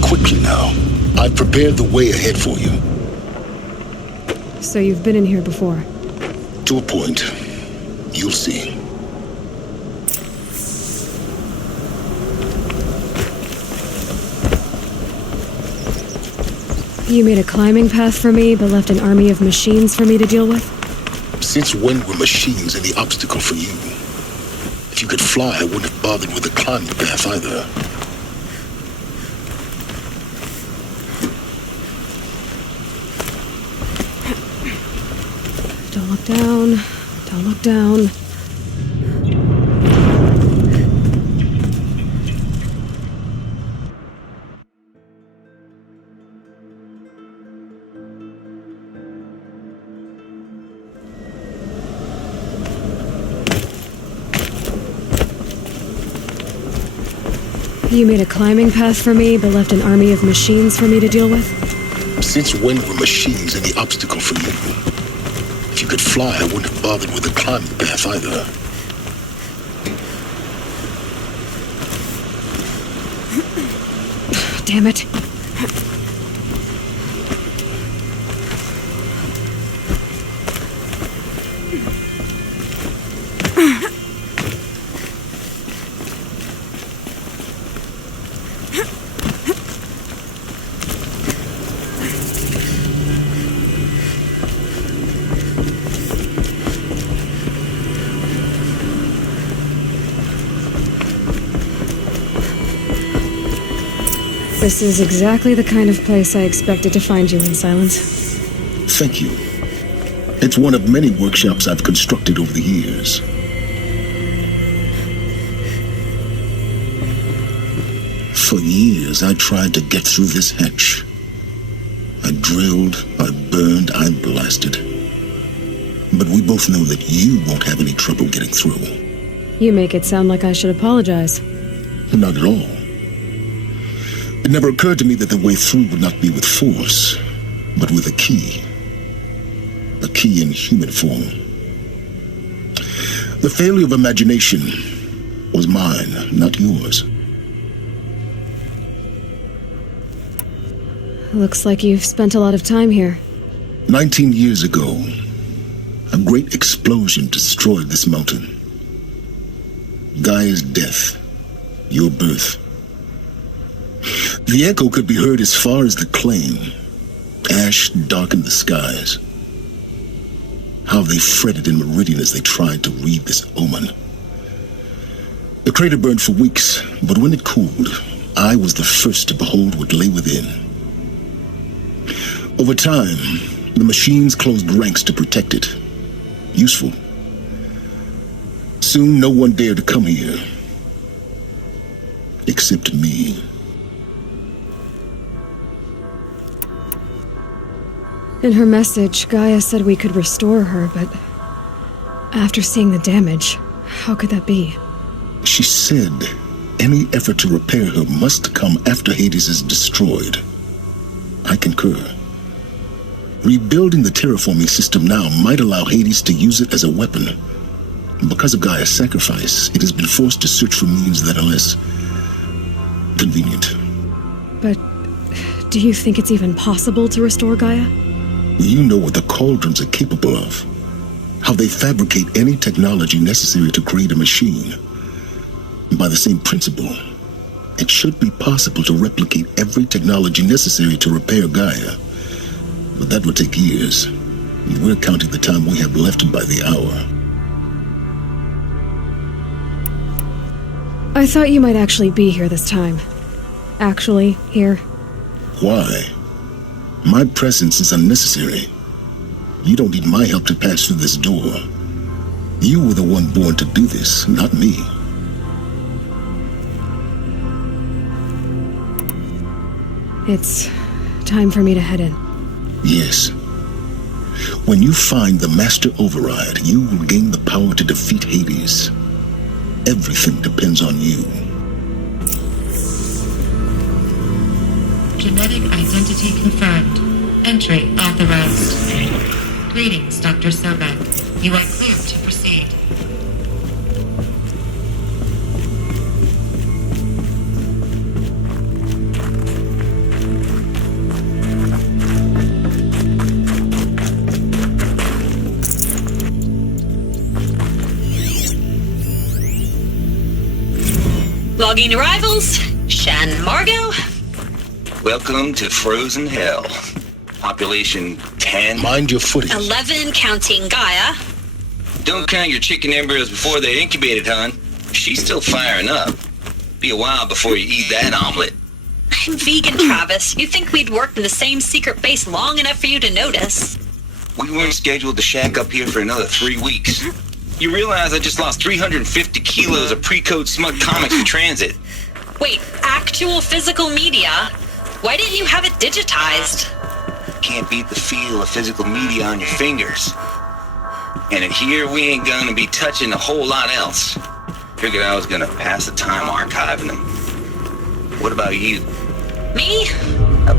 Quickly now. I've prepared the way ahead for you. So you've been in here before? To a point. You'll see. You made a climbing path for me, but left an army of machines for me to deal with? Since when were machines any obstacle for you? If you could fly, I wouldn't have bothered with the climbing path either. Don't look down. Don't look down. You made a climbing path for me, but left an army of machines for me to deal with? Since when were machines any obstacle for you? If you could fly, I wouldn't have bothered with the climbing path either. Damn it. This is exactly the kind of place I expected to find you in, Silence. Thank you. It's one of many workshops I've constructed over the years. For years, I tried to get through this hatch. I drilled, I burned, I blasted. But we both know that you won't have any trouble getting through. You make it sound like I should apologize. Not at all. It never occurred to me that the way through would not be with force, but with a key. A key in human form. The failure of imagination was mine, not yours. Looks like you've spent a lot of time here. 19 years ago, a great explosion destroyed this mountain. Gaia's death, your birth. The echo could be heard as far as the claim. Ash darkened the skies. How they fretted in Meridian as they tried to read this omen. The crater burned for weeks, but when it cooled, I was the first to behold what lay within. Over time, the machines closed ranks to protect it. Useful. Soon, no one dared to come here. Except me. In her message, Gaia said we could restore her, but after seeing the damage, how could that be? She said any effort to repair her must come after Hades is destroyed. I concur. Rebuilding the terraforming system now might allow Hades to use it as a weapon. Because of Gaia's sacrifice, it has been forced to search for means that are less convenient. But do you think it's even possible to restore Gaia? You know what the Cauldrons are capable of. How they fabricate any technology necessary to create a machine. And by the same principle, it should be possible to replicate every technology necessary to repair Gaia. But that would take years. And we're counting the time we have left by the hour. I thought you might actually be here this time. Actually, here. Why? My presence is unnecessary. You don't need my help to pass through this door. You were the one born to do this, not me. It's time for me to head in. Yes. When you find the Master Override, you will gain the power to defeat Hades. Everything depends on you. Genetic identity confirmed. Entry authorized. Greetings, Dr. Sobek. You are clear to proceed. Logging arrivals. Shan Margot. Welcome to Frozen Hell. Population 10. Mind your footing. 11 counting Gaia. Don't count your chicken embryos before they're incubated, hon. She's still firing up. Be a while before you eat that omelet. I'm vegan, Travis. You'd think we'd worked in the same secret base long enough for you to notice. We weren't scheduled to shack up here for another 3 weeks. You realize I just lost 350 kilos of pre-code smug comics in transit. Wait, actual physical media? Why didn't you have it digitized? Can't beat the feel of physical media on your fingers. And in here, we ain't gonna be touching a whole lot else. Figured I was gonna pass the time archiving them. What about you? Me?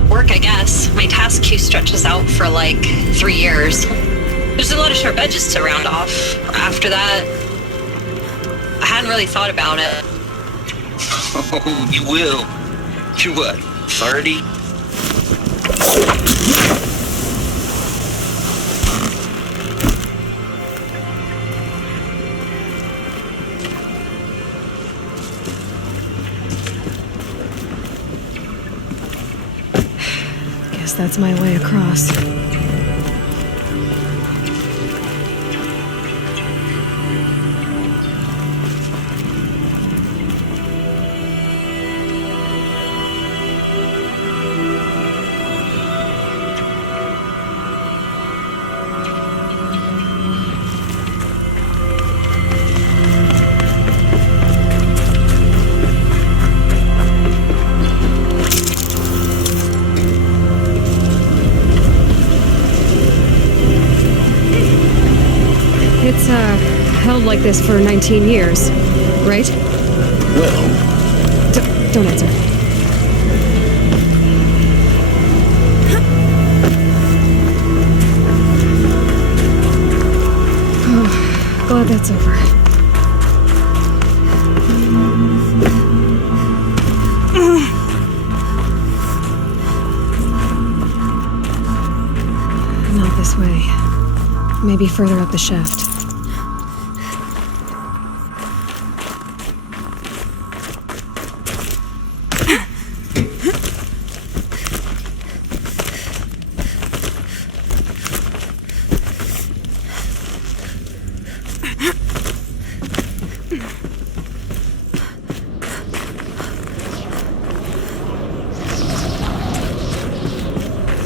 Work, I guess. My task queue stretches out for like 3 years. There's a lot of sharp edges to round off. After that, I hadn't really thought about it. Oh, you will. You're what, 30? Guess that's my way across. like this for 19 years, right? Well, Don't answer. Oh, glad that's over. Not this way. Maybe further up the shaft.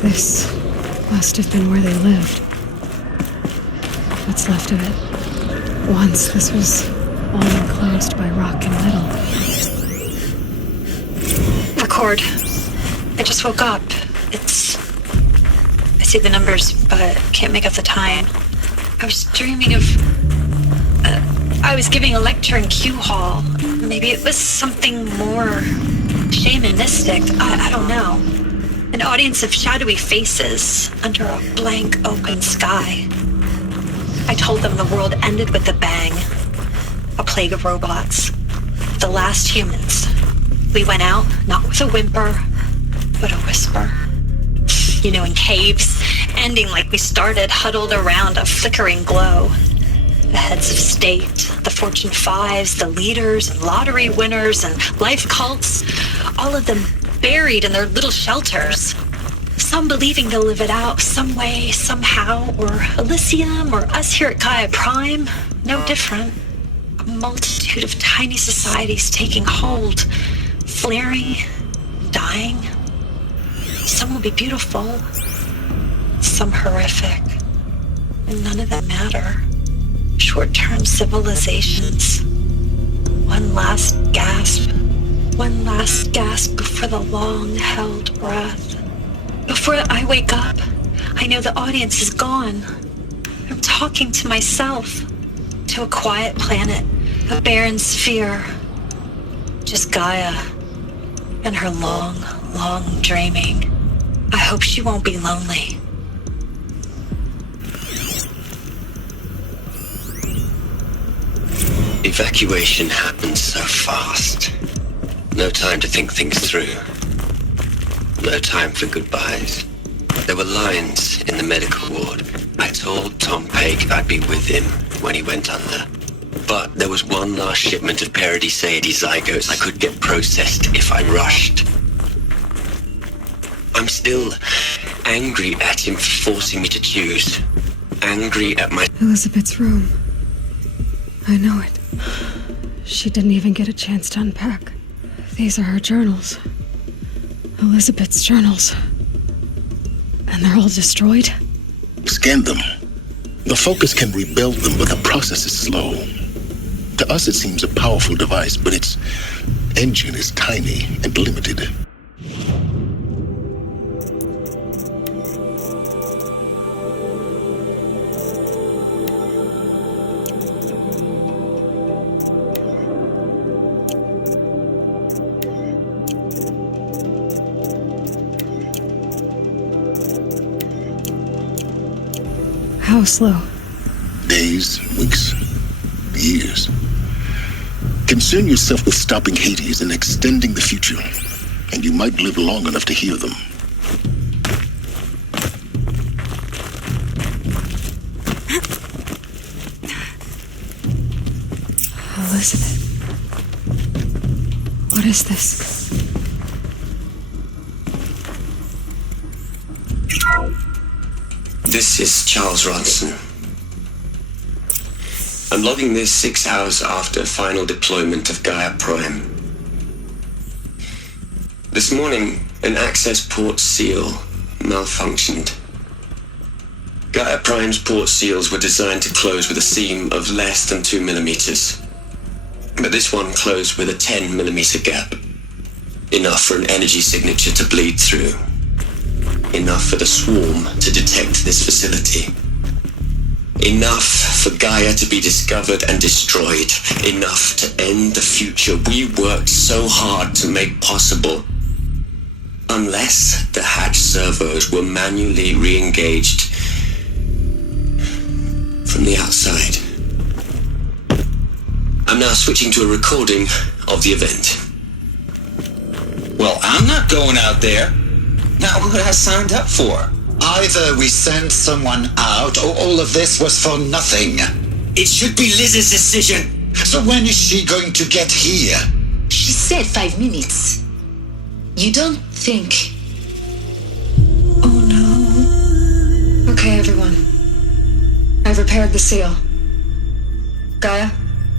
This must have been where they lived. What's left of it. Once this was all enclosed by rock and metal. Record. I just woke up. I see the numbers, but can't make out the time. I was dreaming of... I was giving a lecture in Q Hall. Maybe it was something more shamanistic. I don't know. An audience of shadowy faces under a blank open sky. I told them the world ended with a bang. A plague of robots. The last humans. We went out, not with a whimper, but a whisper. You know, in caves, ending like we started, huddled around a flickering glow. The heads of state, the Fortune 5s, the leaders and lottery winners and life cults, all of them buried in their little shelters. Some believing they'll live it out some way, somehow, or Elysium, or us here at Gaia Prime, no different. A multitude of tiny societies taking hold, flaring, dying. Some will be beautiful, some horrific, and none of them matter. Short-term civilizations. One last gasp before the long-held breath. Before I wake up, I know the audience is gone. I'm talking to myself, to a quiet planet, a barren sphere. Just Gaia and her long, long dreaming. I hope she won't be lonely. Evacuation happened so fast. No time to think things through. No time for goodbyes. There were lines in the medical ward. I told Tom Pake I'd be with him when he went under. But there was one last shipment of Paradiseidae zygotes I could get processed if I rushed. I'm still angry at him for forcing me to choose. Angry at my... Elizabeth's room. I know it. She didn't even get a chance to unpack. These are her journals. Elizabeth's journals. And they're all destroyed? Scan them. The Focus can rebuild them, but the process is slow. To us, it seems a powerful device, but its engine is tiny and limited. How slow? Days, weeks, years. Concern yourself with stopping Hades and extending the future, and you might live long enough to hear them. Elizabeth. What is this? This is Charles Ronson. I'm logging this 6 hours after final deployment of Gaia Prime. This morning, an access port seal malfunctioned. Gaia Prime's port seals were designed to close with a seam of less than 2 millimeters. But this one closed with a 10 millimeter gap. Enough for an energy signature to bleed through. Enough for the swarm to detect this facility. Enough for Gaia to be discovered and destroyed. Enough to end the future we worked so hard to make possible. Unless the hatch servos were manually re-engaged from the outside. I'm now switching to a recording of the event. Well, I'm not going out there. Not what I signed up for. Either we sent someone out, or all of this was for nothing. It should be Liz's decision. So when is she going to get here? She said 5 minutes. You don't think... Oh no. Okay, everyone. I've repaired the seal. Gaia?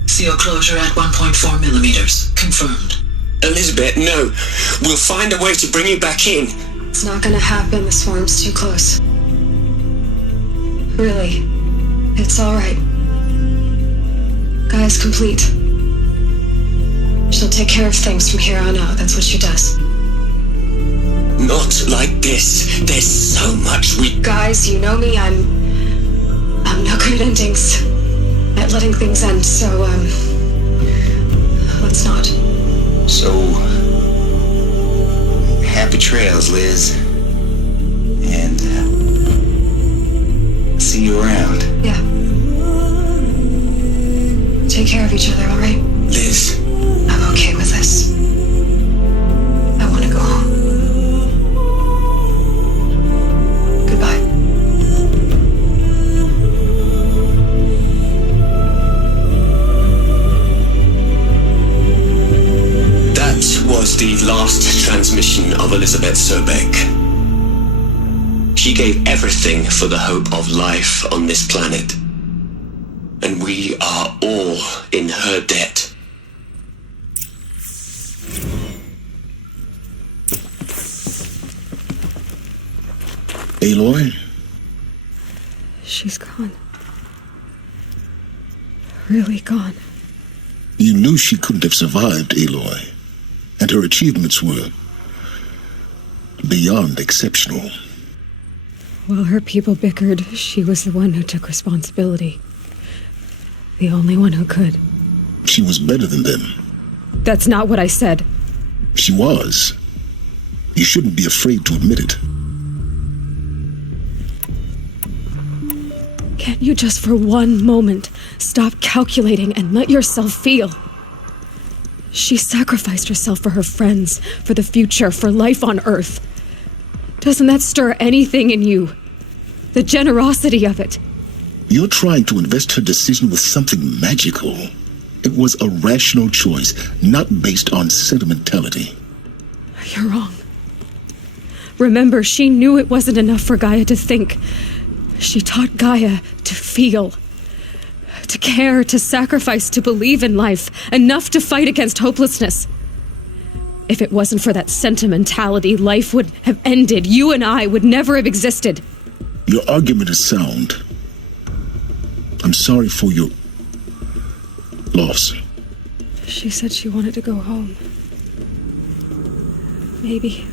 Seal closure at 1.4 millimeters. Confirmed. Elizabeth, no. We'll find a way to bring you back in. It's not gonna happen. The swarm's too close. Really. It's alright. Gaia's complete. She'll take care of things from here on out. That's what she does. Not like this. There's so much we... Guys, you know me. I'm no good at endings. At letting things end, so, let's not. So, happy trails, Liz. And, see you around. Yeah. Take care of each other, alright? Liz. I'm okay with this. I want to go home. Goodbye. That was the last transmission of Elizabeth Sobek. She gave everything for the hope of life on this planet. And we are all in her debt. Aloy? She's gone. Really gone. You knew she couldn't have survived, Aloy. And her achievements were beyond exceptional. While her people bickered, she was the one who took responsibility. The only one who could. She was better than them. That's not what I said. She was. You shouldn't be afraid to admit it. Can't you just for one moment stop calculating and let yourself feel? She sacrificed herself for her friends, for the future, for life on Earth. Doesn't that stir anything in you? The generosity of it. You're trying to invest her decision with something magical. It was a rational choice, not based on sentimentality. You're wrong. Remember, she knew it wasn't enough for Gaia to think. She taught Gaia to feel. To care, to sacrifice, to believe in life. Enough to fight against hopelessness. If it wasn't for that sentimentality, life would have ended. You and I would never have existed. Your argument is sound. I'm sorry for your loss. She said she wanted to go home. Maybe.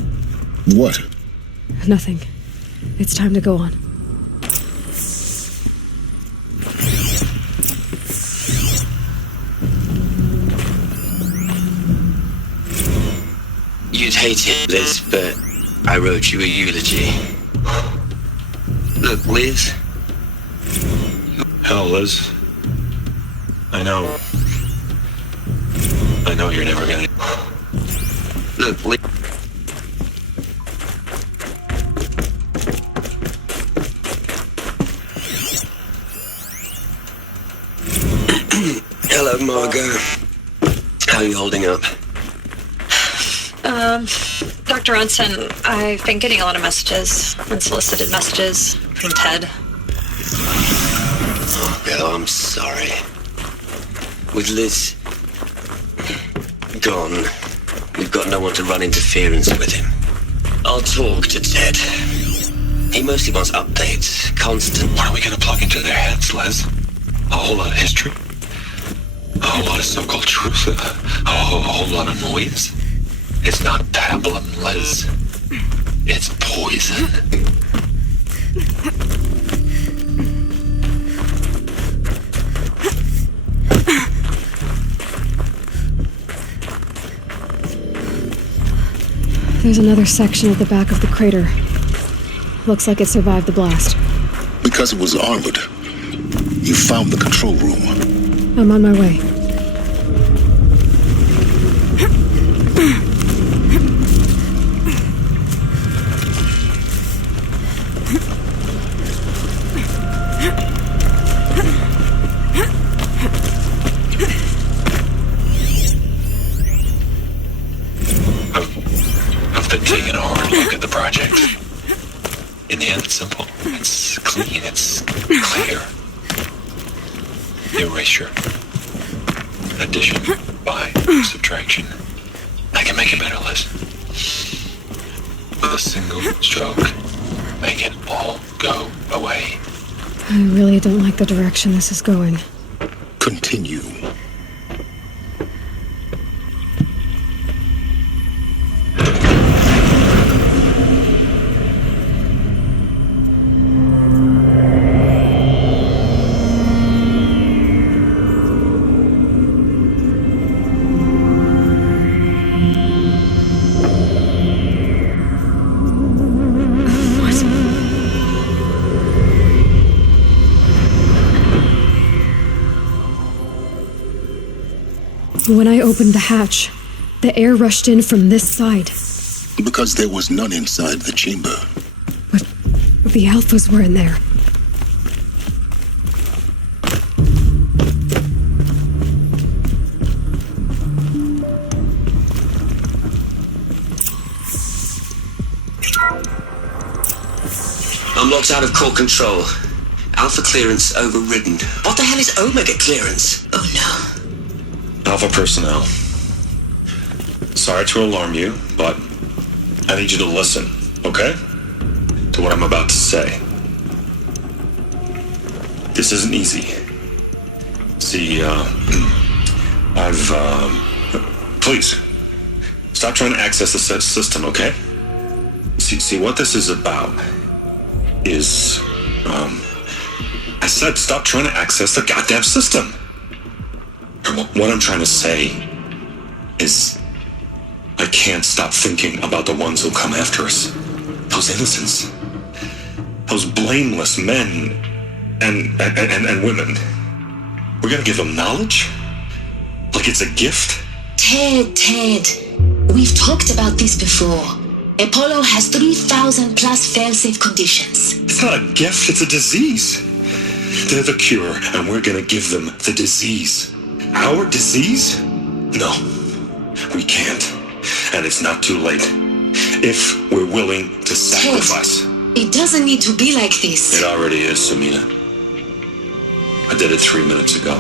What? Nothing. It's time to go on. You'd hate it, Liz, but I wrote you a eulogy. Look, Liz. Hell, Liz. I know you're never gonna... Look, Liz. Hello, Margot. How are you holding up? Dr. Ronson, I've been getting a lot of messages, unsolicited messages from Ted. Oh, I'm sorry. With Liz gone, we've got no one to run interference with him. I'll talk to Ted. He mostly wants updates, constant. What are we gonna plug into their heads, Liz? A whole lot of history? A whole lot of so-called truth? A whole lot of noise? It's not pablum, Liz. It's poison. There's another section at the back of the crater. Looks like it survived the blast. Because it was armored, you found the control room. I'm on my way. I've been taking a hard look at the project. In the end, it's simple. It's clean. It's clear. Erasure. Addition. By. Subtraction. I can make it better, Liz. With a single stroke. Make it all go away. I really don't like the direction this is going. Continue. When I opened the hatch, the air rushed in from this side. Because there was none inside the chamber. But the Alphas were in there. I'm locked out of core control. Alpha clearance overridden. What the hell is Omega clearance? Oh no. Alpha personnel. Sorry to alarm you, but I need you to listen, okay? To what I'm about to say. This isn't easy. See, please, stop trying to access the system, okay? See, what this is about is, I said stop trying to access the goddamn system. What I'm trying to say is I can't stop thinking about the ones who'll come after us. Those innocents. Those blameless men and women. We're gonna give them knowledge? Like it's a gift? Ted. We've talked about this before. Apollo has 3,000 plus fail-safe conditions. It's not a gift, it's a disease. They're the cure, and we're gonna give them the disease. Our disease? No, we can't. And it's not too late. If we're willing to sacrifice. Ted, it doesn't need to be like this. It already is, Samina. I did it 3 minutes ago.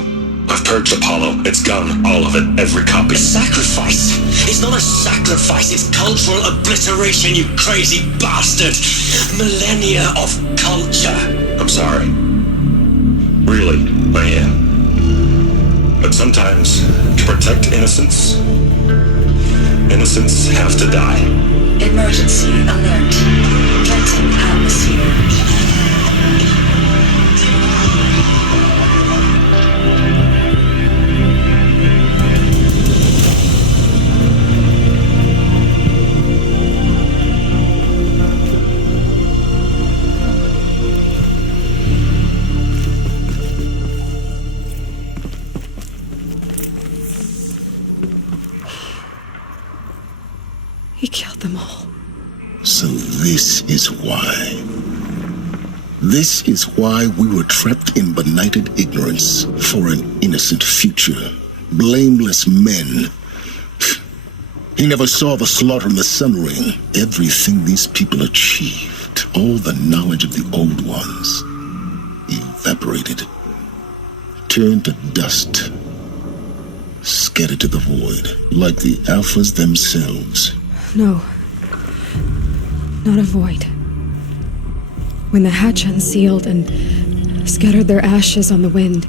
I've purged Apollo. It's gone. All of it. Every copy. A sacrifice? It's not a sacrifice. It's cultural obliteration, you crazy bastard. Millennia of culture. I'm sorry. Really, I am. But sometimes, to protect innocence have to die. Emergency alert. Threatened atmosphere. He killed them all. So this is why. This is why we were trapped in benighted ignorance for an innocent future. Blameless men. He never saw the slaughter in the Sun Ring. Everything these people achieved, all the knowledge of the old ones, evaporated, turned to dust, scattered to the void, like the Alphas themselves. No. Not a void. When the hatch unsealed and scattered their ashes on the wind,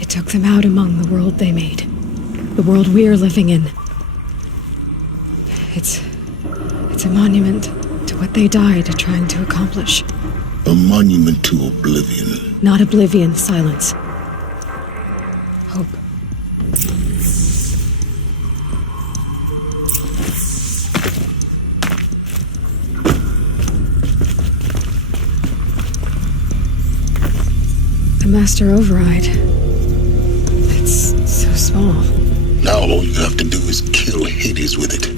it took them out among the world they made. The world we're living in. It's a monument to what they died trying to accomplish. A monument to oblivion. Not oblivion, silence. Hope. Master Override. It's so small. Now all you have to do is kill Hades with it.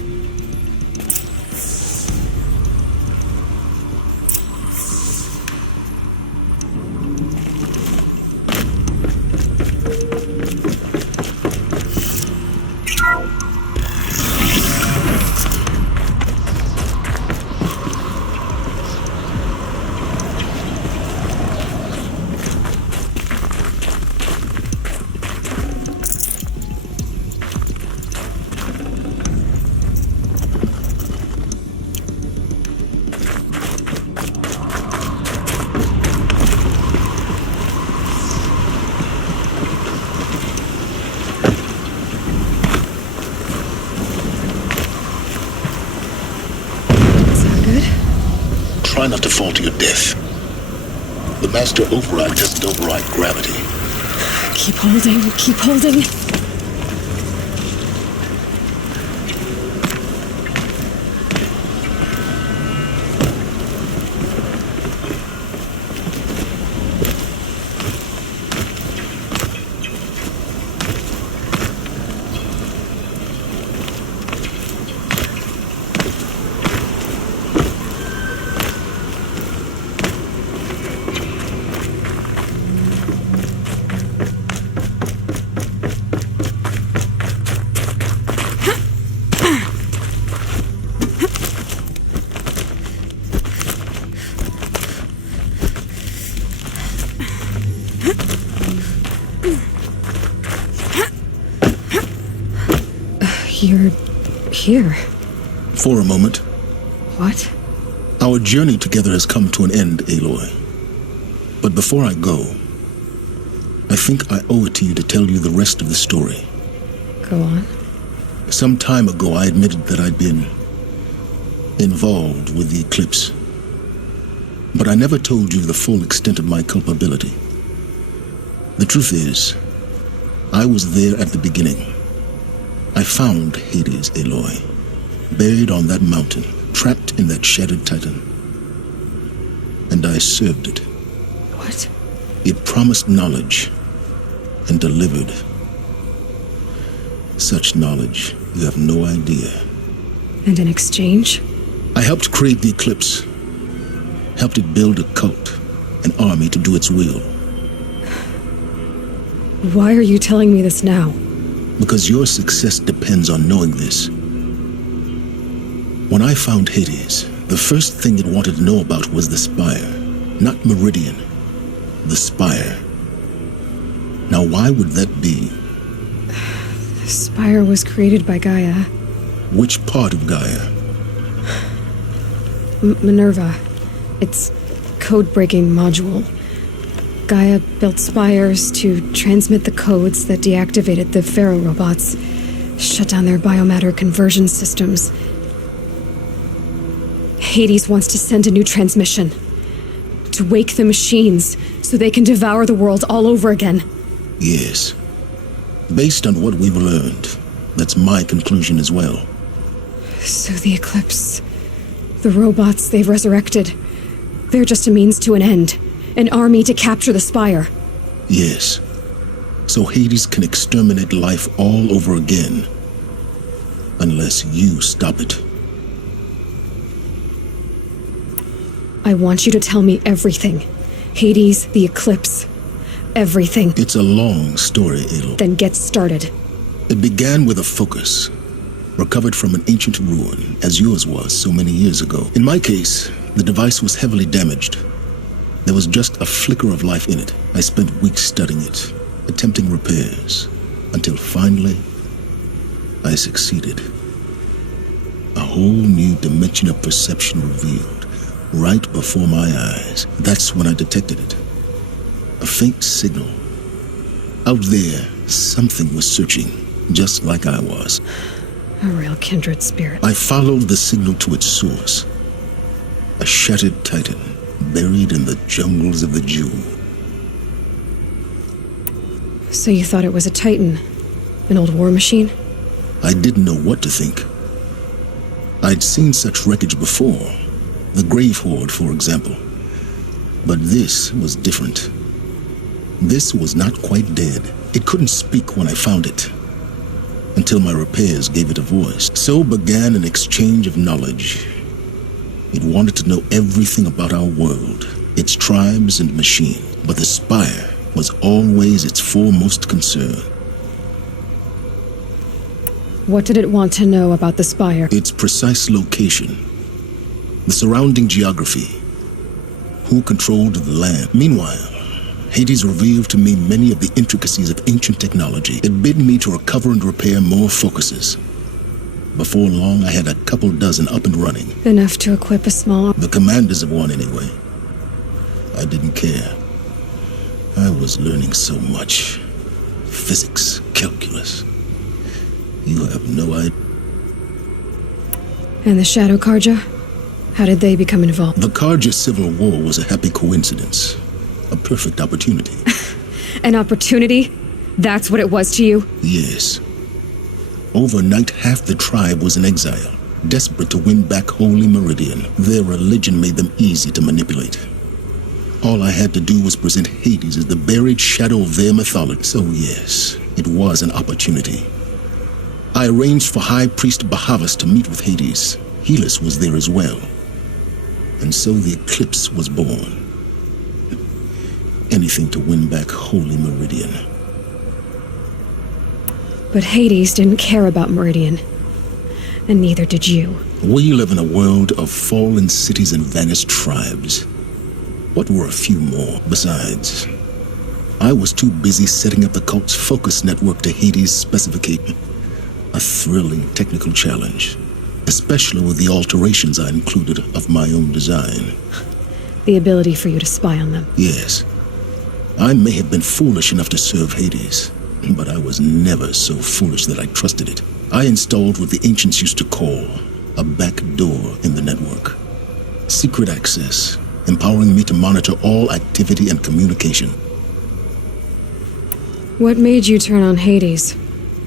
Try not to fall to your death. The Master Override doesn't override gravity. Keep holding, keep holding. You're here. For a moment. What? Our journey together has come to an end, Aloy. But before I go, I think I owe it to you to tell you the rest of the story. Go on. Some time ago, I admitted that I'd been involved with the eclipse. But I never told you the full extent of my culpability. The truth is, I was there at the beginning. I found Hades, Aloy, buried on that mountain, trapped in that shattered titan. And I served it. What? It promised knowledge and delivered. Such knowledge, you have no idea. And in exchange? I helped create the eclipse. Helped it build a cult, an army to do its will. Why are you telling me this now? Because your success depends on knowing this. When I found Hades, the first thing it wanted to know about was the Spire. Not Meridian. The Spire. Now why would that be? The Spire was created by Gaia. Which part of Gaia? Minerva. Its code-breaking module. Gaia built spires to transmit the codes that deactivated the Pharaoh robots, shut down their biomatter conversion systems. Hades wants to send a new transmission. To wake the machines, so they can devour the world all over again. Yes. Based on what we've learned, that's my conclusion as well. So the Eclipse, the robots they've resurrected, they're just a means to an end. An army to capture the Spire. Yes. So Hades can exterminate life all over again. Unless you stop it. I want you to tell me everything. Hades, the Eclipse, everything. It's a long story, Aloy. Then get started. It began with a focus. Recovered from an ancient ruin, as yours was so many years ago. In my case, the device was heavily damaged. There was just a flicker of life in it. I spent weeks studying it, attempting repairs, until finally, I succeeded. A whole new dimension of perception revealed, right before my eyes. That's when I detected it. A faint signal. Out there, something was searching, just like I was. A real kindred spirit. I followed the signal to its source. A shattered titan, buried in the jungles of the Jewel. So you thought it was a Titan? An old war machine? I didn't know what to think. I'd seen such wreckage before. The Grave Horde, for example. But this was different. This was not quite dead. It couldn't speak when I found it, until my repairs gave it a voice. So began an exchange of knowledge. It wanted to know everything about our world, its tribes and machine, but the Spire was always its foremost concern. What did it want to know about the Spire? Its precise location, the surrounding geography, who controlled the land. Meanwhile, Hades revealed to me many of the intricacies of ancient technology. It bid me to recover and repair more focuses. Before long, I had a couple dozen up and running. Enough to equip a small... The commanders of one, anyway. I didn't care. I was learning so much. Physics, calculus. You have no idea. And the Shadow Carja? How did they become involved? The Carja Civil War was a happy coincidence. A perfect opportunity. An opportunity? That's what it was to you? Yes. Overnight, half the tribe was in exile, desperate to win back Holy Meridian. Their religion made them easy to manipulate. All I had to do was present Hades as the buried shadow of their mythology. So yes, it was an opportunity. I arranged for High Priest Bahavas to meet with Hades. Helis was there as well. And so the eclipse was born. Anything to win back Holy Meridian. But Hades didn't care about Meridian. And neither did you. We live in a world of fallen cities and vanished tribes. What were a few more? Besides, I was too busy setting up the cult's focus network to Hades' specification. A thrilling technical challenge, especially with the alterations I included of my own design. The ability for you to spy on them. Yes. I may have been foolish enough to serve Hades, but I was never so foolish that I trusted it. I installed what the ancients used to call a back door in the network. Secret access, empowering me to monitor all activity and communication. What made you turn on Hades?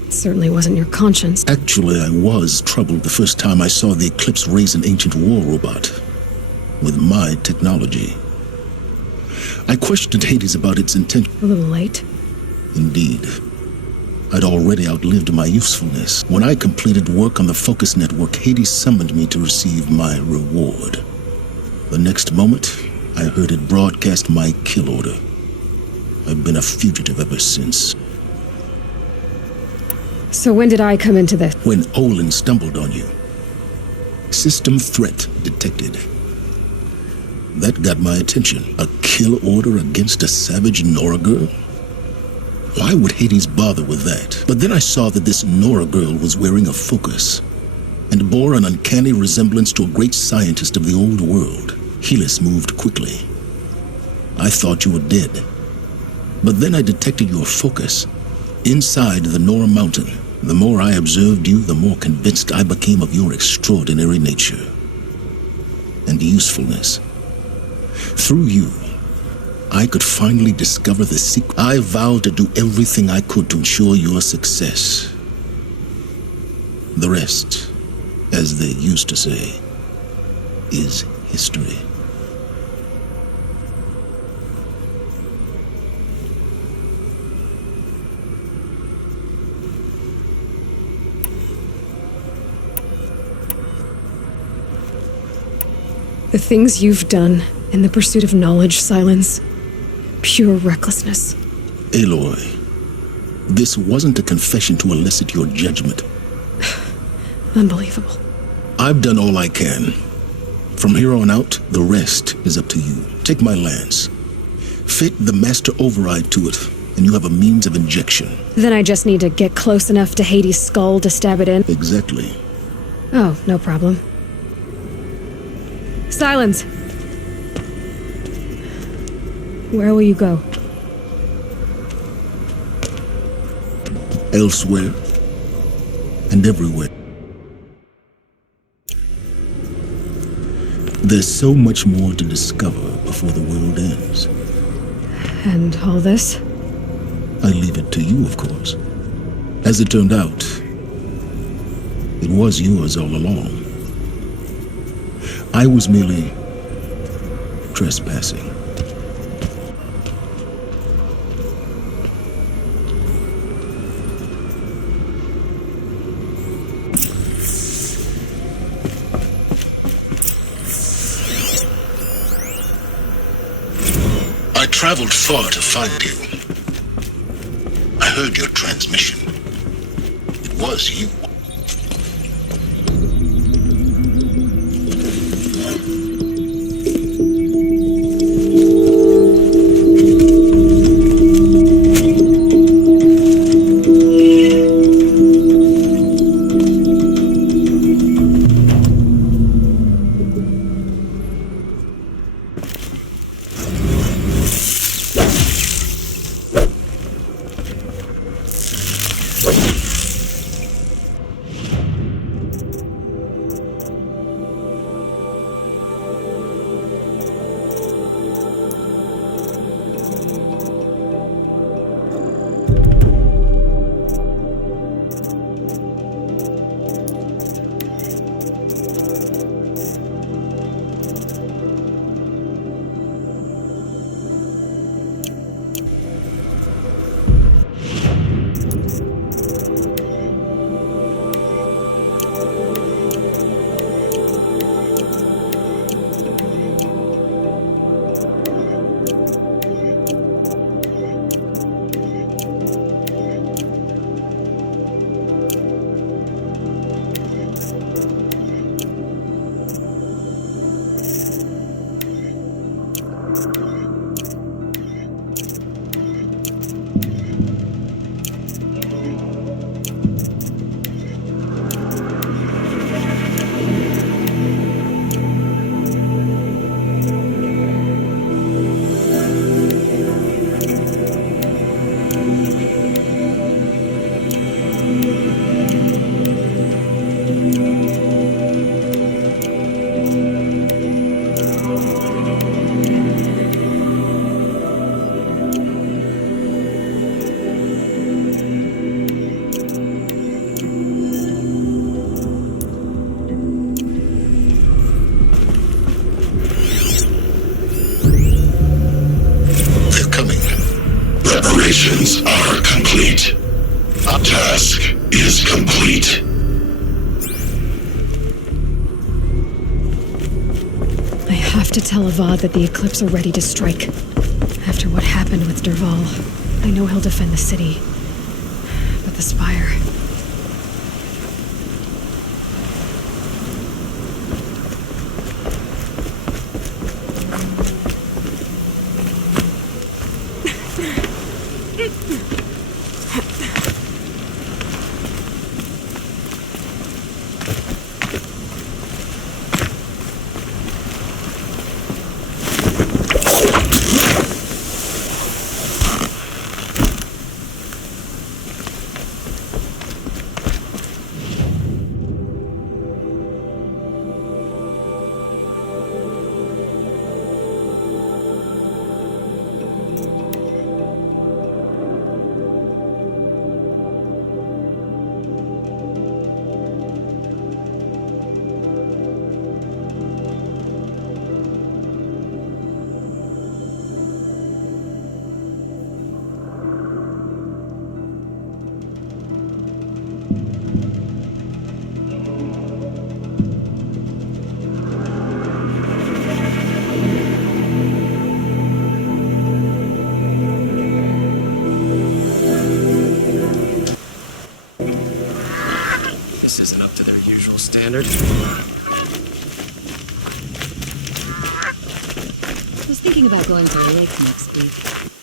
It certainly wasn't your conscience. Actually, I was troubled the first time I saw the Eclipse raise an ancient war robot with my technology. I questioned Hades about its intention. A little late. Indeed. I'd already outlived my usefulness. When I completed work on the Focus Network, Hades summoned me to receive my reward. The next moment, I heard it broadcast my kill order. I've been a fugitive ever since. So when did I come into this? When Olin stumbled on you. System threat detected. That got my attention. A kill order against a savage Nora girl? Why would Hades bother with that? But then I saw that this Nora girl was wearing a focus and bore an uncanny resemblance to a great scientist of the old world. Helis moved quickly. I thought you were dead. But then I detected your focus inside the Nora Mountain. The more I observed you, the more convinced I became of your extraordinary nature and usefulness. Through you, I could finally discover the secret. I vowed to do everything I could to ensure your success. The rest, as they used to say, is history. The things you've done in the pursuit of knowledge, Silence. Pure recklessness. Aloy, this wasn't a confession to elicit your judgment. Unbelievable. I've done all I can. From here on out, the rest is up to you. Take my lance. Fit the master override to it, and you have a means of injection. Then I just need to get close enough to Hades' skull to stab it in? Exactly. Oh, no problem. Silence! Where will you go? Elsewhere. And everywhere. There's so much more to discover before the world ends. And all this? I leave it to you, of course. As it turned out, it was yours all along. I was merely trespassing. traveled far to find you. I heard your transmission. It was you. Preparations are complete. Our task is complete. I have to tell Avad that the Eclipse are ready to strike. After what happened with Dervahl, I know he'll defend the city. But the Spire... This isn't up to their usual standard. I was thinking about going to the lake next week.